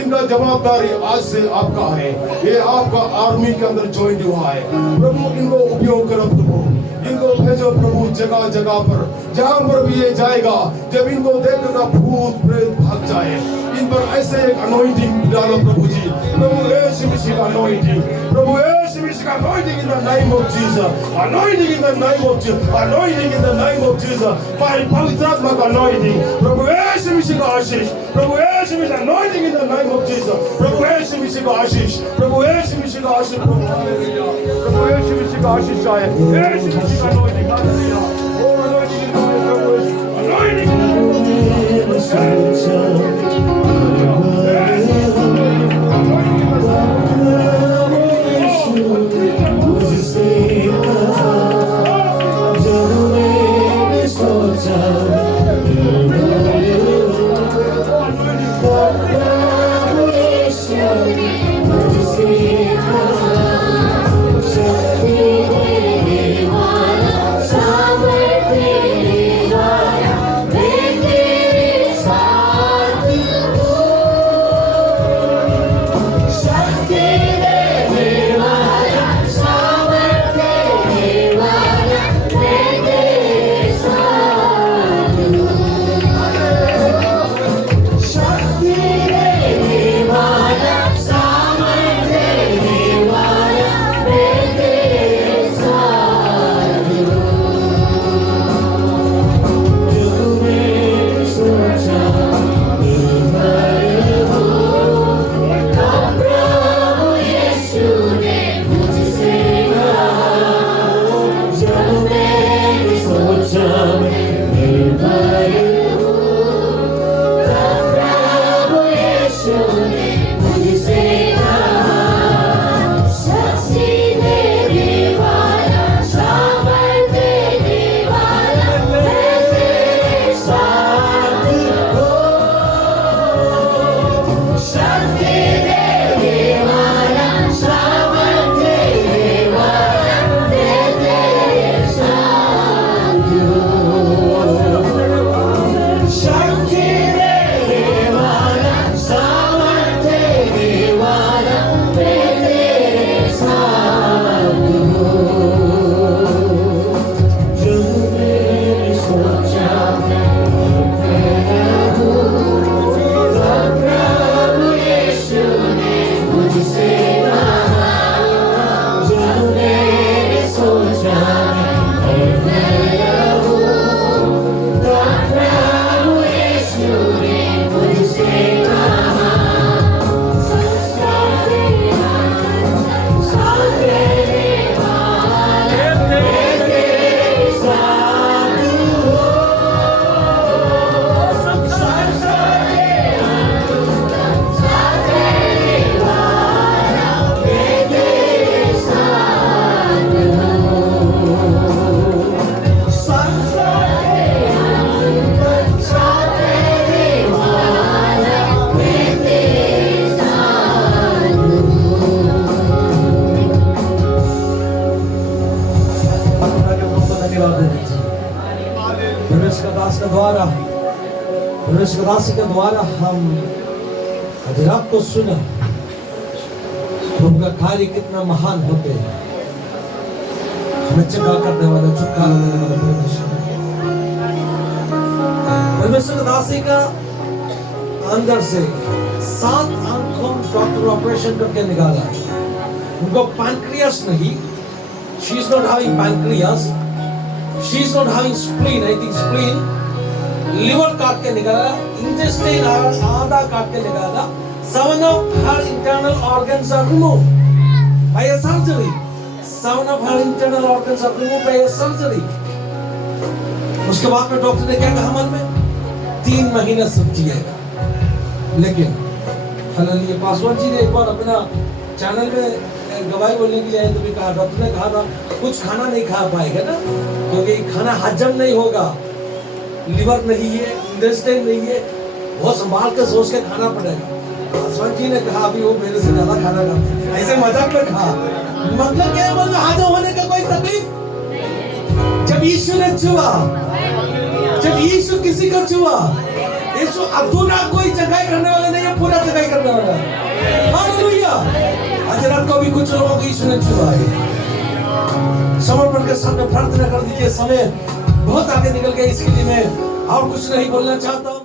इनका जवाबदारी आज से आपका है, ये आपका आर्मी के अंदर ज्वाइन हुआ है। प्रभु इनको उपयोग करो, प्रभु इनको भेजो प्रभु जगह जगह पर, जहां पर भी ये जाएगा, जब इनको देखकर भूत प्रेत भाग जाए, इन पर ऐसे एक अनॉइंटिंग डालो प्रभु जी, प्रभु यीशु मसीह का अनॉइंटिंग, प्रभु यीशु मसीह का anointing in the name of Jesus, anointing in the name of Jesus, anointing in the name of Jesus, पवित्र आत्मा का अनॉइंटिंग, प्रभु यीशु मसीह का आशीष, प्रभु Yeshu Masih anointing in the name of Jesus, प्रभु यीशु मसीह का आशीष, प्रभु यीशु मसीह का आशीष, प्रभु यीशु मसीह का आशीष आए, यीशु मसीह का anointing, hallelujah, oh anointing in the name of Jesus, anointing in the name of Jesus. परमेश्वर का दास के द्वारा, परमेश्वर का दासी के द्वारा हम अधिरात को सुना प्रभु का कार्य कितना महान होते हैं। हमें चंगा करने वाला, छुटकारा देने वाला परमेश्वर। परमेश्वर का दासी का अंदर से 7 आंखों डॉक्टर ऑपरेशन करके निकाला। उनको पैंक्रियास नहीं, she is not having pancreas, she is not having spleen, I think spleen, liver काट के निकाला, intestine आधा काट के निकाला। 7 of her internal organs are removed by a surgery. 7 of her internal organs are removed by a surgery. उसके बाद में डॉक्टर ने क्या कहा मन में? 3 महीना सब जिएगा। लेकिन हालांकि पासवान जी ने एक बार अपना चैनल में गवाही बोलने के लिए आए तो भी कहा, डॉक्टर ने कहा था कुछ खाना नहीं खा पाएगा ना, क्योंकि खाना हजम नहीं होगा, लिवर नहीं है, इंटेस्टाइन नहीं है, बहुत संभाल कर सोच के खाना पड़ेगा। पासवान जी ने कहा अभी वो मेरे से ज्यादा खाना खाते हैं, ऐसे मजाक में कहा। मतलब क्या है, हजम होने का कोई तकलीफ? जब यीशु ने छुआ, जब यीशु किसी को छुआ, यीशु अधूरा कोई जगह करने वाला नहीं है, पूरा जगह करने वाला है। हालेलुया। आज रात को भी कुछ लोगों को यीशु ने छुआ है। समर्पण के सामने प्रार्थना कर दीजिए। समय बहुत आगे निकल गया, इसके लिए मैं और कुछ नहीं बोलना चाहता हूँ।